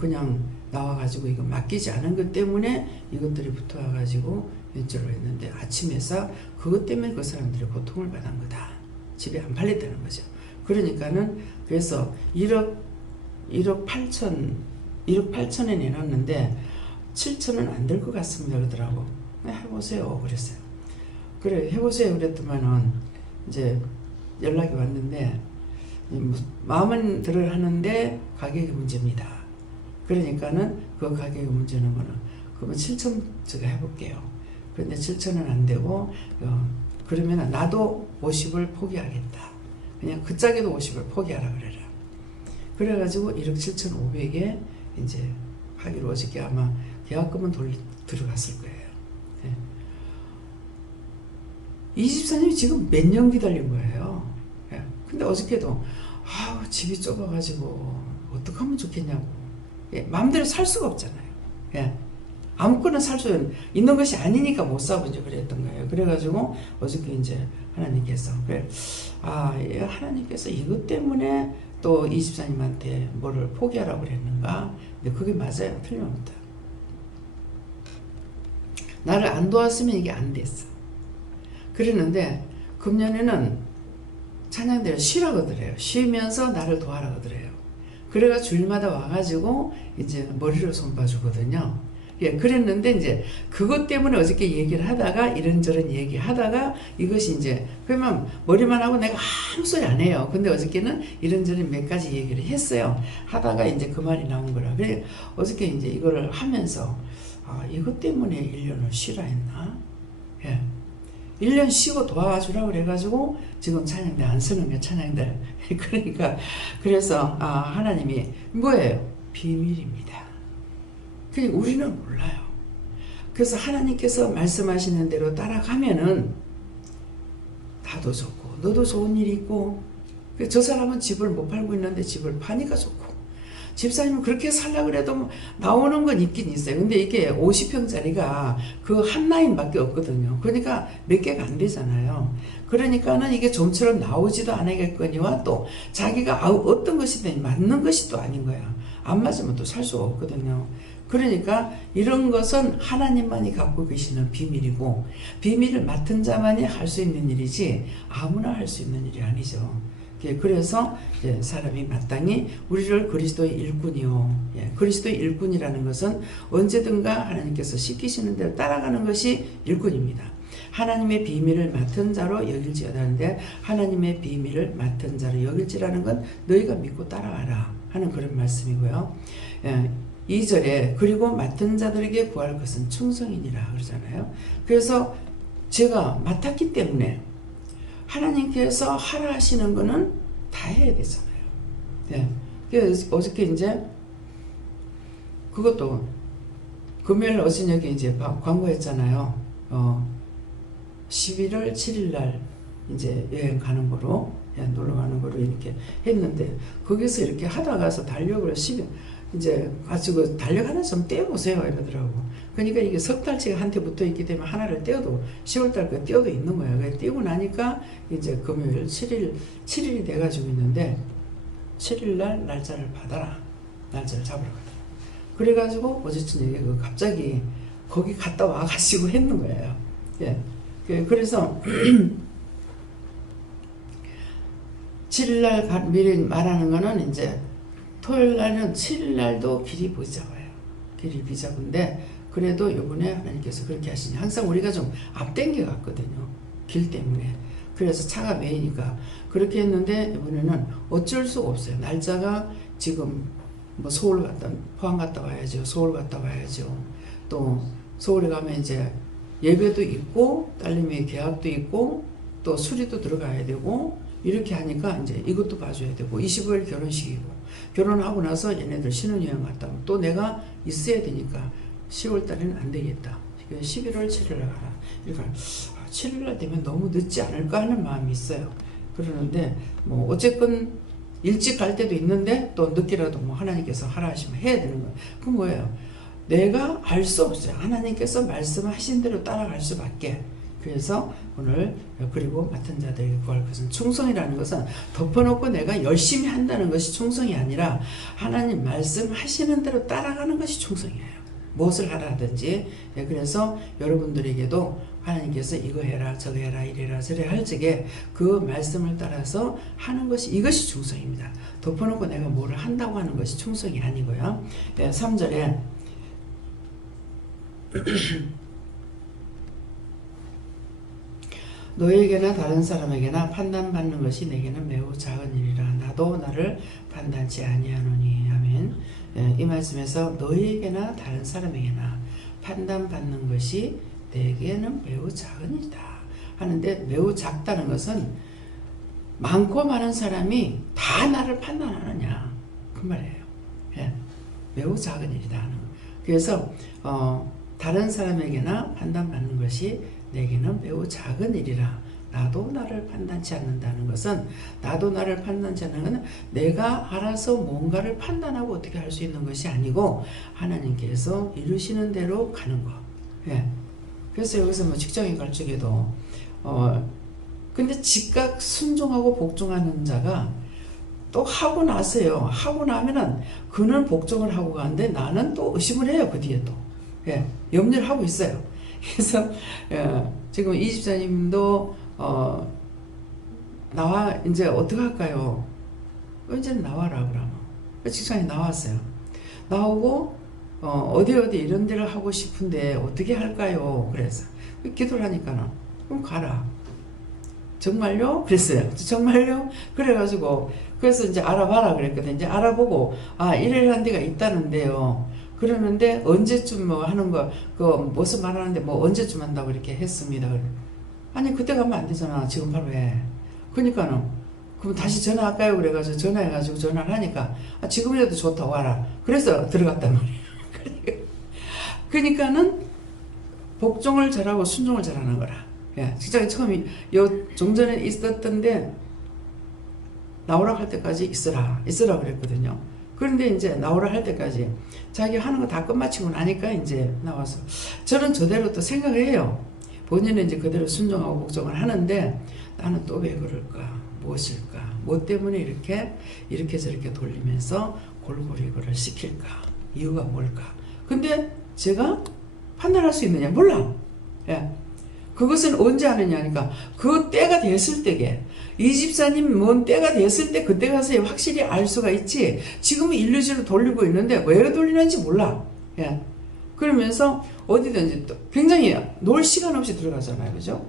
그냥 나와가지고 이거 맡기지 않은 것 때문에 이것들이 붙어와가지고 연주를 했는데 아침에서 그것 때문에 그 사람들이 고통을 받은 거다. 집에 안 팔렸다는 거죠. 그러니까는 그래서 1억 8천에 내놨는데 7천은 안 될 것 같습니다 그러더라고. 해보세요 그랬어요. 그래 해보세요 그랬더만은 이제 연락이 왔는데 마음은 들어 하는데 가격이 문제입니다. 그러니까는 그 가격이 문제는 거는 그러면 7천 제가 해볼게요. 그런데 7천은 안 되고 그러면 나도 50을 포기하겠다. 그냥 그 짝에도 50을 포기하라 그래라. 그래가지고 1억 7,500에 이제 하기로 어저께 아마 계약금은 들어갔을 거예요. 네. 이 집사님이 지금 몇 년 기다린 거예요. 네. 근데 어저께도 집이 좁아가지고 어떡하면 좋겠냐고. 예, 마음대로 살 수가 없잖아요. 예. 아무거나 살 수 있는 것이 아니니까 못 사고 이제 그랬던 거예요. 그래가지고 어저께 이제 하나님께서 하나님께서 이것 때문에 또 이 집사님한테 뭐를 포기하라고 그랬는가? 근데 그게 맞아요. 틀림없다. 나를 안 도왔으면 이게 안 됐어. 그랬는데 금년에는 찬양대를 쉬라고 그래요. 쉬면서 나를 도와라 그래요. 그래가 주일마다 와가지고 이제 머리를 손봐주거든요. 예, 그랬는데 이제 그것 때문에 어저께 얘기를 하다가 이런저런 얘기하다가 이것이 이제 그러면 머리만 하고 내가 아무 소리 안 해요. 근데 어저께는 이런저런 몇 가지 얘기를 했어요. 하다가 이제 그 말이 나온 거라. 그래 어저께 이제 이거를 하면서 이것 때문에 1년을 쉬라 했나? 예. 1년 쉬고 도와주라고 그래가지고 지금 찬양대 안 쓰는 게 찬양대. 그러니까 그래서 하나님이 뭐예요? 비밀입니다. 그러니까 우리는 몰라요. 그래서 하나님께서 말씀하시는 대로 따라가면은 나도 좋고 너도 좋은 일이 있고, 저 사람은 집을 못 팔고 있는데 집을 파니까 좋고, 집사님은 그렇게 살려고 그래도 나오는 건 있긴 있어요. 근데 이게 50평짜리가 그 한 라인밖에 없거든요. 그러니까 몇 개가 안 되잖아요. 그러니까는 이게 좀처럼 나오지도 않겠거니와 또 자기가 어떤 것이든 맞는 것이 또 아닌 거야. 안 맞으면 또 살 수가 없거든요. 그러니까 이런 것은 하나님만이 갖고 계시는 비밀이고, 비밀을 맡은 자만이 할 수 있는 일이지 아무나 할 수 있는 일이 아니죠. 그래서 사람이 마땅히 우리를 그리스도의 일꾼이요. 그리스도의 일꾼이라는 것은 언제든가 하나님께서 시키시는 대로 따라가는 것이 일꾼입니다. 하나님의 비밀을 맡은 자로 여길지어다 하는데, 하나님의 비밀을 맡은 자로 여길지라는 건 너희가 믿고 따라가라 하는 그런 말씀이고요. 2절에 그리고 맡은 자들에게 구할 것은 충성이니라 그러잖아요. 그래서 제가 맡았기 때문에 하나님께서 하라 하시는 거는 다 해야 되잖아요. 그래서 어저께 이제 그것도 금요일 어저녁에 이제 광고했잖아요. 11월 7일 날 이제 여행 가는 거로, 놀러 가는 거로 이렇게 했는데, 거기서 이렇게 하다가서 달력을 이제 가지고 달력 하나 좀 떼어보세요 이러더라고. 그러니까 이게 석 달치가 한테 붙어 있기 때문에 하나를 떼어도 10월달 거 떼어도 있는 거야. 그래서 떼고 나니까 이제 금요일 7일이 돼가지고 있는데, 7일날 날짜를 받아라. 날짜를 잡으러 가더라. 그래가지고 어제 저녁에 갑자기 거기 갔다 와가지고 했는 거예요. 그래서 7일날 미리 말하는 거는 이제 토요일 날은 7일 날도 길이 비잡아요. 길이 비잡은데 그래도 이번에 하나님께서 그렇게 하시니 항상 우리가 좀 앞당겨 갔거든요. 길 때문에. 그래서 차가 메이니까 그렇게 했는데 이번에는 어쩔 수가 없어요. 날짜가 지금 뭐 서울 갔다 포항 갔다 와야죠. 서울 갔다 와야죠. 또 서울에 가면 이제 예배도 있고 딸님의 계약도 있고 또 수리도 들어가야 되고 이렇게 하니까 이제 이것도 봐줘야 되고 25일 결혼식이고 결혼하고 나서 얘네들 신혼여행 갔다 오면 또 내가 있어야 되니까 10월 달에는 안 되겠다. 11월 7일에 가라. 이렇게 7일날 되면 너무 늦지 않을까 하는 마음이 있어요. 그러는데 뭐 어쨌건 일찍 갈 때도 있는데 또 늦게라도 뭐 하나님께서 하라 하시면 해야 되는 거예요. 그건 뭐예요? 내가 알 수 없어요. 하나님께서 말씀하신 대로 따라갈 수밖에. 그래서 오늘 그리고 맡은 자들에게 구할 것은 충성이라는 것은 덮어놓고 내가 열심히 한다는 것이 충성이 아니라 하나님 말씀하시는 대로 따라가는 것이 충성이에요. 무엇을 하라 하든지. 그래서 여러분들에게도 하나님께서 이거 해라 저거 해라 이래라 저래 할 적에 그 말씀을 따라서 하는 것이 이것이 충성입니다. 덮어놓고 내가 뭐를 한다고 하는 것이 충성이 아니고요. 3절에 너에게나 다른 사람에게나 판단받는 것이 내게는 매우 작은 일이라 나도 나를 판단치 아니하노니. 아멘. 이 말씀에서 너에게나 다른 사람에게나 판단받는 것이 내게는 매우 작은 일이다 하는데, 매우 작다는 것은 많고 많은 사람이 다 나를 판단하느냐 그 말이에요. 매우 작은 일이다 하는 거. 그래서 다른 사람에게나 판단받는 것이 내게는 매우 작은 일이라 나도 나를 판단치 않는다는 것은, 나도 나를 판단치 않는 것은 내가 알아서 뭔가를 판단하고 어떻게 할 수 있는 것이 아니고 하나님께서 이루시는 대로 가는 거. 그래서 여기서 뭐 직장인 갈 적에도 근데 즉각 순종하고 복종하는 자가 또 하고 나서요. 하고 나면은 그는 복종을 하고 가는데 나는 또 의심을 해요. 그 뒤에 또 염려를 하고 있어요. 그래서 지금 이 집사님도 나와 이제 어떻게 할까요? 이제는 나와라 그러면 직장에 나왔어요. 나오고 어디 이런 데를 하고 싶은데 어떻게 할까요? 그래서 기도를 하니까는 그럼 가라. 정말요? 그랬어요. 정말요? 그래가지고 그래서 이제 알아봐라 그랬거든요. 이제 알아보고 이래한 데가 있다는데요. 그러는데 언제쯤 뭐 하는 거 그 무슨 말하는데 뭐 언제쯤 한다고 이렇게 했습니다. 아니 그때 가면 안 되잖아. 지금 바로 해. 그러니까는 그럼 다시 전화할까요? 그래가지고 전화해가지고 전화를 하니까 지금이라도 좋다 와라. 그래서 들어갔단 말이에요. 그러니까는 복종을 잘하고 순종을 잘하는 거라. 예, 직장이 처음이 종전에 있었던데 나오라 할 때까지 있으라 그랬거든요. 그런데 이제 나오라 할 때까지 자기 하는 거 다 끝마치고 나니까 이제 나와서 저는 저대로 또 생각을 해요. 본인은 이제 그대로 순종하고 복종을 하는데 나는 또 왜 그럴까? 무엇일까? 뭐 때문에 이렇게 저렇게 돌리면서 골고루 이거를 시킬까? 이유가 뭘까? 근데 제가 판단할 수 있느냐? 몰라. 예. 그것은 언제 하느냐니까 그 때가 됐을 때게 이 집사님 뭔 때가 됐을 때 그때 가서 확실히 알 수가 있지. 지금은 일루지로 돌리고 있는데 왜 돌리는지 몰라. 예. 그러면서 어디든지 또 굉장히 놀 시간 없이 들어가잖아요. 그죠?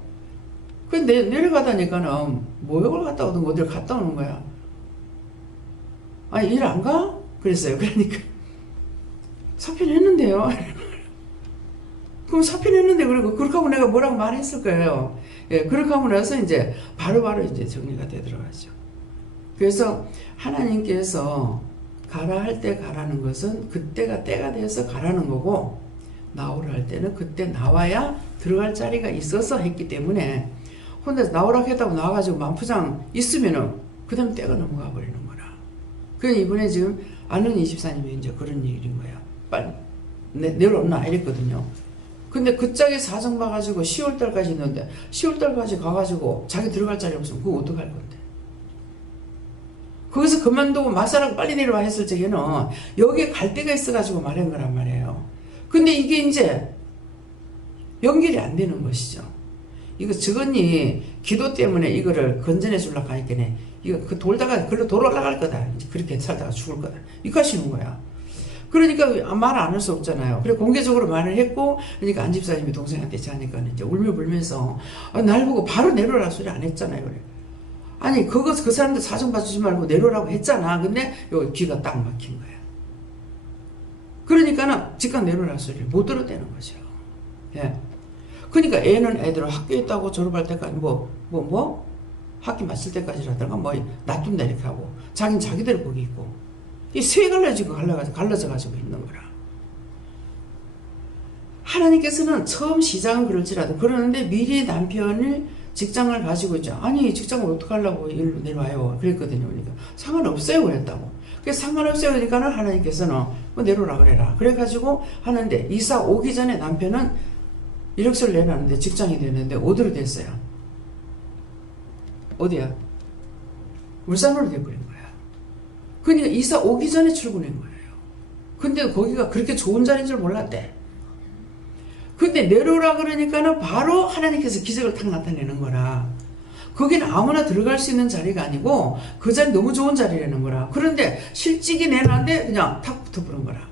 근데 내려가다니까는 모욕을 갔다 오든 어딜 갔다 오는 거야. 아니 일 안 가? 그랬어요. 그러니까 사표는 했는데요. 그럼 사표는 했는데 그렇게 하고 내가 뭐라고 말했을 거예요. 예, 그렇게 하고 나서 이제 바로바로 이제 정리가 되더라고요. 그래서 하나님께서 가라 할 때 가라는 것은 그때가 때가 돼서 가라는 거고 나오라 할 때는 그때 나와야 들어갈 자리가 있어서 했기 때문에 혼자 나오라 했다고 나와가지고 만푸장 있으면은 그 다음 때가 넘어가 버리는 거라. 그래서 이번에 지금 아는 24님이 이제 그런 얘기인 거예요. 빨리 내려오나 이랬거든요. 근데 그 짝에 사정 봐가지고 10월달까지 있는데 10월달까지 가가지고 자기 들어갈 자리 없으면 그거 어떡할 건데. 거기서 그만두고 마사라고 빨리 내려와 했을 적에는 여기에 갈 데가 있어가지고 말한 거란 말이에요. 근데 이게 이제 연결이 안 되는 것이죠. 이거 저건이 기도 때문에 이거를 건전해 주려고 하니까 이거 그 돌다가 글로 돌아갈 거다. 이제 그렇게 살다가 죽을 거다. 이거 하시는 거야. 그러니까 말 안 할 수 없잖아요. 그래 공개적으로 말을 했고 그러니까 안 집사님이 동생한테 자니까 이제 울며 불면서 날 보고 바로 내려라 소리 안 했잖아요. 그래. 아니 그 사람들 사정 봐주지 말고 내려라고 했잖아. 근데 여기 귀가 딱 막힌 거야. 그러니까는 즉각 내려라 소리를 못 들었다는 거죠. 예. 그러니까 애는 애대로 학교에 있다고 졸업할 때까지 학기 마칠 때까지라든가 놔둔다 이렇게 하고 자기는 자기대로 거기 있고 이 쇠 갈라져가지고 있는 거라. 하나님께서는 처음 시작은 그럴지라도 그러는데 미리 남편을 직장을 가지고 있죠. 아니 직장을 어떻게 하려고 일로 내려와요. 그랬거든요. 그러니까 상관없어요 그랬다고. 그래서 상관없어요 그러니까는 하나님께서는 내려오라 그래라. 그래가지고 하는데 이사 오기 전에 남편은 이력서를 내놨는데 직장이 됐는데 어디로 됐어요? 어디야? 울산으로 돼버린 거야. 그러니까 이사 오기 전에 출근한 거예요. 근데 거기가 그렇게 좋은 자리인 줄 몰랐대. 근데 내려오라 그러니까는 바로 하나님께서 기적을 탁 나타내는 거라. 거기는 아무나 들어갈 수 있는 자리가 아니고 그 자리 너무 좋은 자리라는 거라. 그런데 실직이 내놨는데 그냥 탁 붙어버린 거라.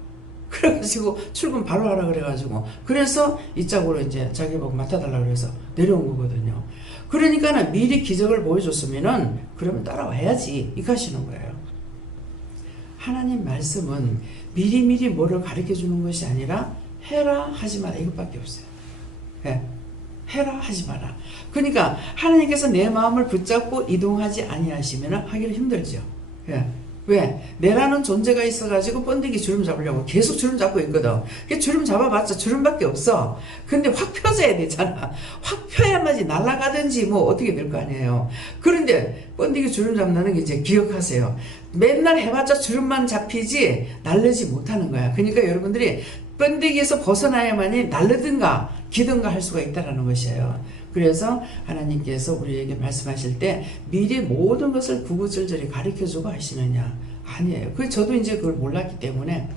그래가지고 출근 바로 하라 그래가지고 그래서 이 짝으로 이제 자기 보고 맡아달라 그래서 내려온 거거든요. 그러니까는 미리 기적을 보여줬으면은 그러면 따라와야지 이거 하시는 거예요. 하나님 말씀은 미리미리 뭐를 가르쳐 주는 것이 아니라 해라 하지 마라 이것밖에 없어요. 예. 해라 하지 마라. 그러니까 하나님께서 내 마음을 붙잡고 이동하지 아니하시면 하기는 힘들죠. 예. 왜? 내라는 존재가 있어가지고 번데기 주름 잡으려고 계속 주름 잡고 있거든. 주름 잡아봤자 주름밖에 없어. 근데 확 펴져야 되잖아. 확 펴야만이 날아가든지 어떻게 될 거 아니에요. 그런데 번데기 주름 잡는다는 게 이제 기억하세요. 맨날 해봤자 주름만 잡히지 날르지 못하는 거야. 그러니까 여러분들이 번데기에서 벗어나야만이 날르든가 기든가 할 수가 있다는 것이에요. 그래서 하나님께서 우리에게 말씀하실 때 미리 모든 것을 구구절절히 가르쳐주고 하시느냐? 아니에요. 저도 이제 그걸 몰랐기 때문에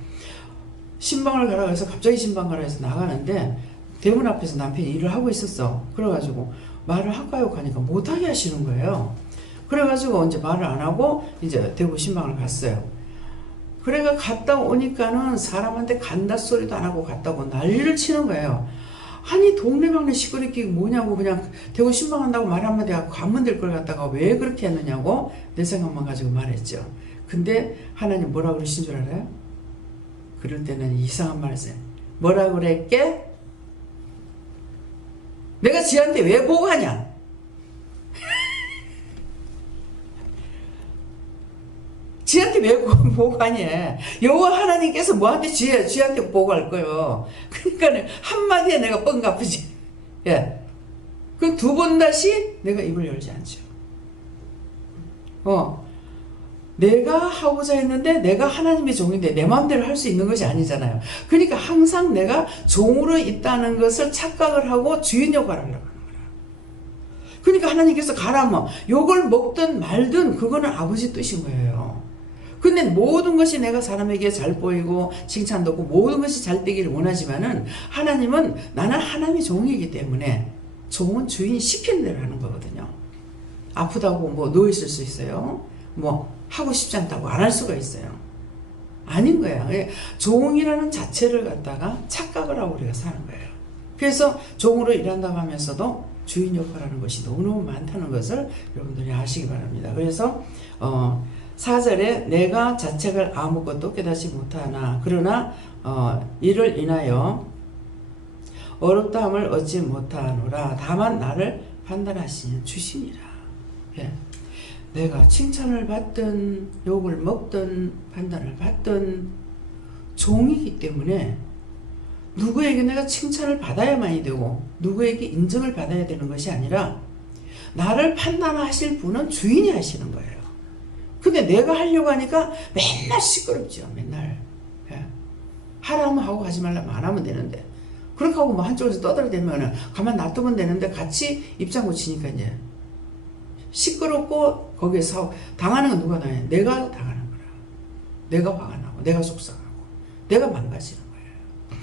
신방을 가라고 해서 갑자기 신방 가라 해서 나가는데 대문 앞에서 남편이 일을 하고 있었어. 그래가지고 말을 할까요? 하니까 못하게 하시는 거예요. 그래가지고 이제 말을 안 하고 이제 대구 신방을 갔어요. 그래가 갔다 오니까는 사람한테 간다 소리도 안 하고 갔다고 난리를 치는 거예요. 아니 동네방네 시끄럽게 뭐냐고 그냥 대구 신방한다고 말 한마디 하고 가면 될 걸 갖다가 왜 그렇게 했느냐고 내 생각만 가지고 말했죠. 근데 하나님 뭐라 그러신 줄 알아요? 그럴 때는 이상한 말 했어요. 뭐라 그랬게? 내가 지한테 왜 보고하냐? 지한테 왜 보고하니? 여호와 하나님께서 뭐한테 지한테 보고할 거요. 그러니까 한마디에 내가 뻥 갚으지. 예. 그럼 두 번 다시 내가 입을 열지 않죠. 내가 하고자 했는데 내가 하나님의 종인데 내 마음대로 할 수 있는 것이 아니잖아요. 그러니까 항상 내가 종으로 있다는 것을 착각을 하고 주인 역할을 하려고 하는 거야. 그러니까 하나님께서 가라면 욕을 먹든 말든 그거는 아버지 뜻인 거예요. 근데 모든 것이 내가 사람에게 잘 보이고 칭찬도 없고 모든 것이 잘 되기를 원하지만은 하나님은 나는 하나님의 종이기 때문에 종은 주인이 시키는 대로 하는 거거든요. 아프다고 뭐 누워있을 수 있어요. 뭐 하고 싶지 않다고 안 할 수가 있어요. 아닌 거야. 종이라는 자체를 갖다가 착각을 하고 우리가 사는 거예요. 그래서 종으로 일한다고 하면서도 주인 역할하는 것이 너무너무 많다는 것을 여러분들이 아시기 바랍니다. 그래서 4절에 내가 자책을 아무것도 깨닫지 못하나 그러나 이를 인하여 어렵다함을 얻지 못하노라. 다만 나를 판단하시는 주시니라. 예. 내가 칭찬을 받든 욕을 먹든 판단을 받든 종이기 때문에 누구에게 내가 칭찬을 받아야만이 되고 누구에게 인정을 받아야 되는 것이 아니라 나를 판단하실 분은 주인이 하시는 거예요. 근데 내가 하려고 하니까 맨날 시끄럽죠. 맨날. 예. 하라면 하고 하지 말라면 안 하면 되는데 그렇게 하고 뭐 한쪽에서 떠들어대면 가만 놔두면 되는데 같이 입장 고치니까 이제 시끄럽고 거기에서 당하는 건 누가 당해? 내가 당하는 거라. 내가 화가 나고 내가 속상하고 내가 망가지는 거예요.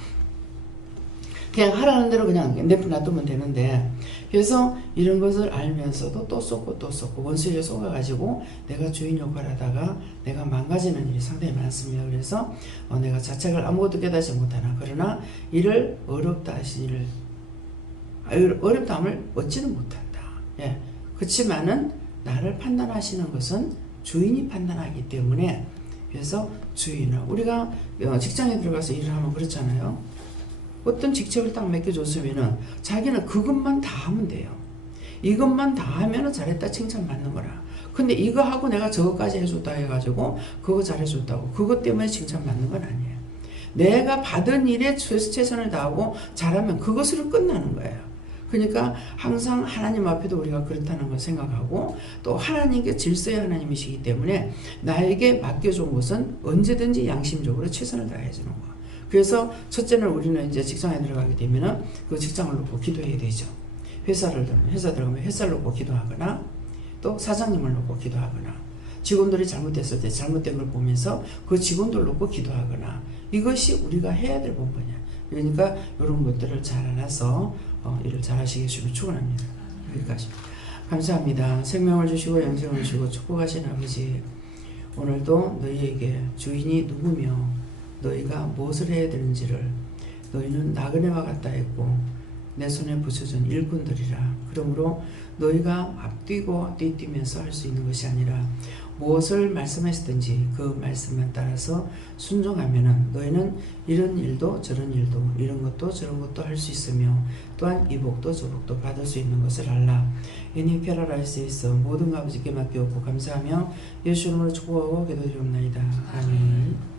그냥 하라는 대로 그냥 놔두면 되는데 그래서 이런 것을 알면서도 또 쏟고 또 쏟고 원수에게 속아가지고 내가 주인 역할을 하다가 내가 망가지는 일이 상당히 많습니다. 그래서 내가 자책을 아무것도 깨닫지 못하나 그러나 이를 어렵다 하신 일을 어렵다함을 얻지는 못한다. 예. 그렇지만은 나를 판단하시는 것은 주인이 판단하기 때문에 그래서 주인을 우리가 직장에 들어가서 일을 하면 그렇잖아요. 어떤 직책을 딱 맡겨줬으면은 자기는 그것만 다 하면 돼요. 이것만 다 하면은 잘했다 칭찬 받는 거라. 근데 이거 하고 내가 저거까지 해줬다 해가지고 그거 잘해줬다고 그것 때문에 칭찬 받는 건 아니에요. 내가 받은 일에 최선을 다하고 잘하면 그것으로 끝나는 거예요. 그러니까 항상 하나님 앞에도 우리가 그렇다는 걸 생각하고 또 하나님께 질서의 하나님이시기 때문에 나에게 맡겨준 것은 언제든지 양심적으로 최선을 다해 주는 거. 그래서 첫째는 우리는 이제 직장에 들어가게 되면은 그 직장을 놓고 기도해야 되죠. 회사 들어가면 회사를 놓고 기도하거나 또 사장님을 놓고 기도하거나 직원들이 잘못됐을 때 잘못된 걸 보면서 그 직원들 놓고 기도하거나 이것이 우리가 해야 될 본분이야. 그러니까 이런 것들을 잘 알아서 일을 잘 하시길 주로 축원합니다. 여기까지. 감사합니다. 생명을 주시고 영생을 주시고 축복하신 아버지 오늘도 너희에게 주인이 누구며 너희가 무엇을 해야 되는지를 너희는 나그네와 같다 했고 내 손에 붙여준 일꾼들이라. 그러므로 너희가 앞뒤고 뒤뛰면서 할 수 있는 것이 아니라 무엇을 말씀하시든지 그 말씀만 따라서 순종하면은 너희는 이런 일도 저런 일도 이런 것도 저런 것도 할 수 있으며 또한 이 복도 저 복도 받을 수 있는 것을 알라. 이니 페라라이스에서 모든 아버지께 맡기옵고 감사하며 예수 이름으로 축복하고 기도드리옵나이다. 아멘.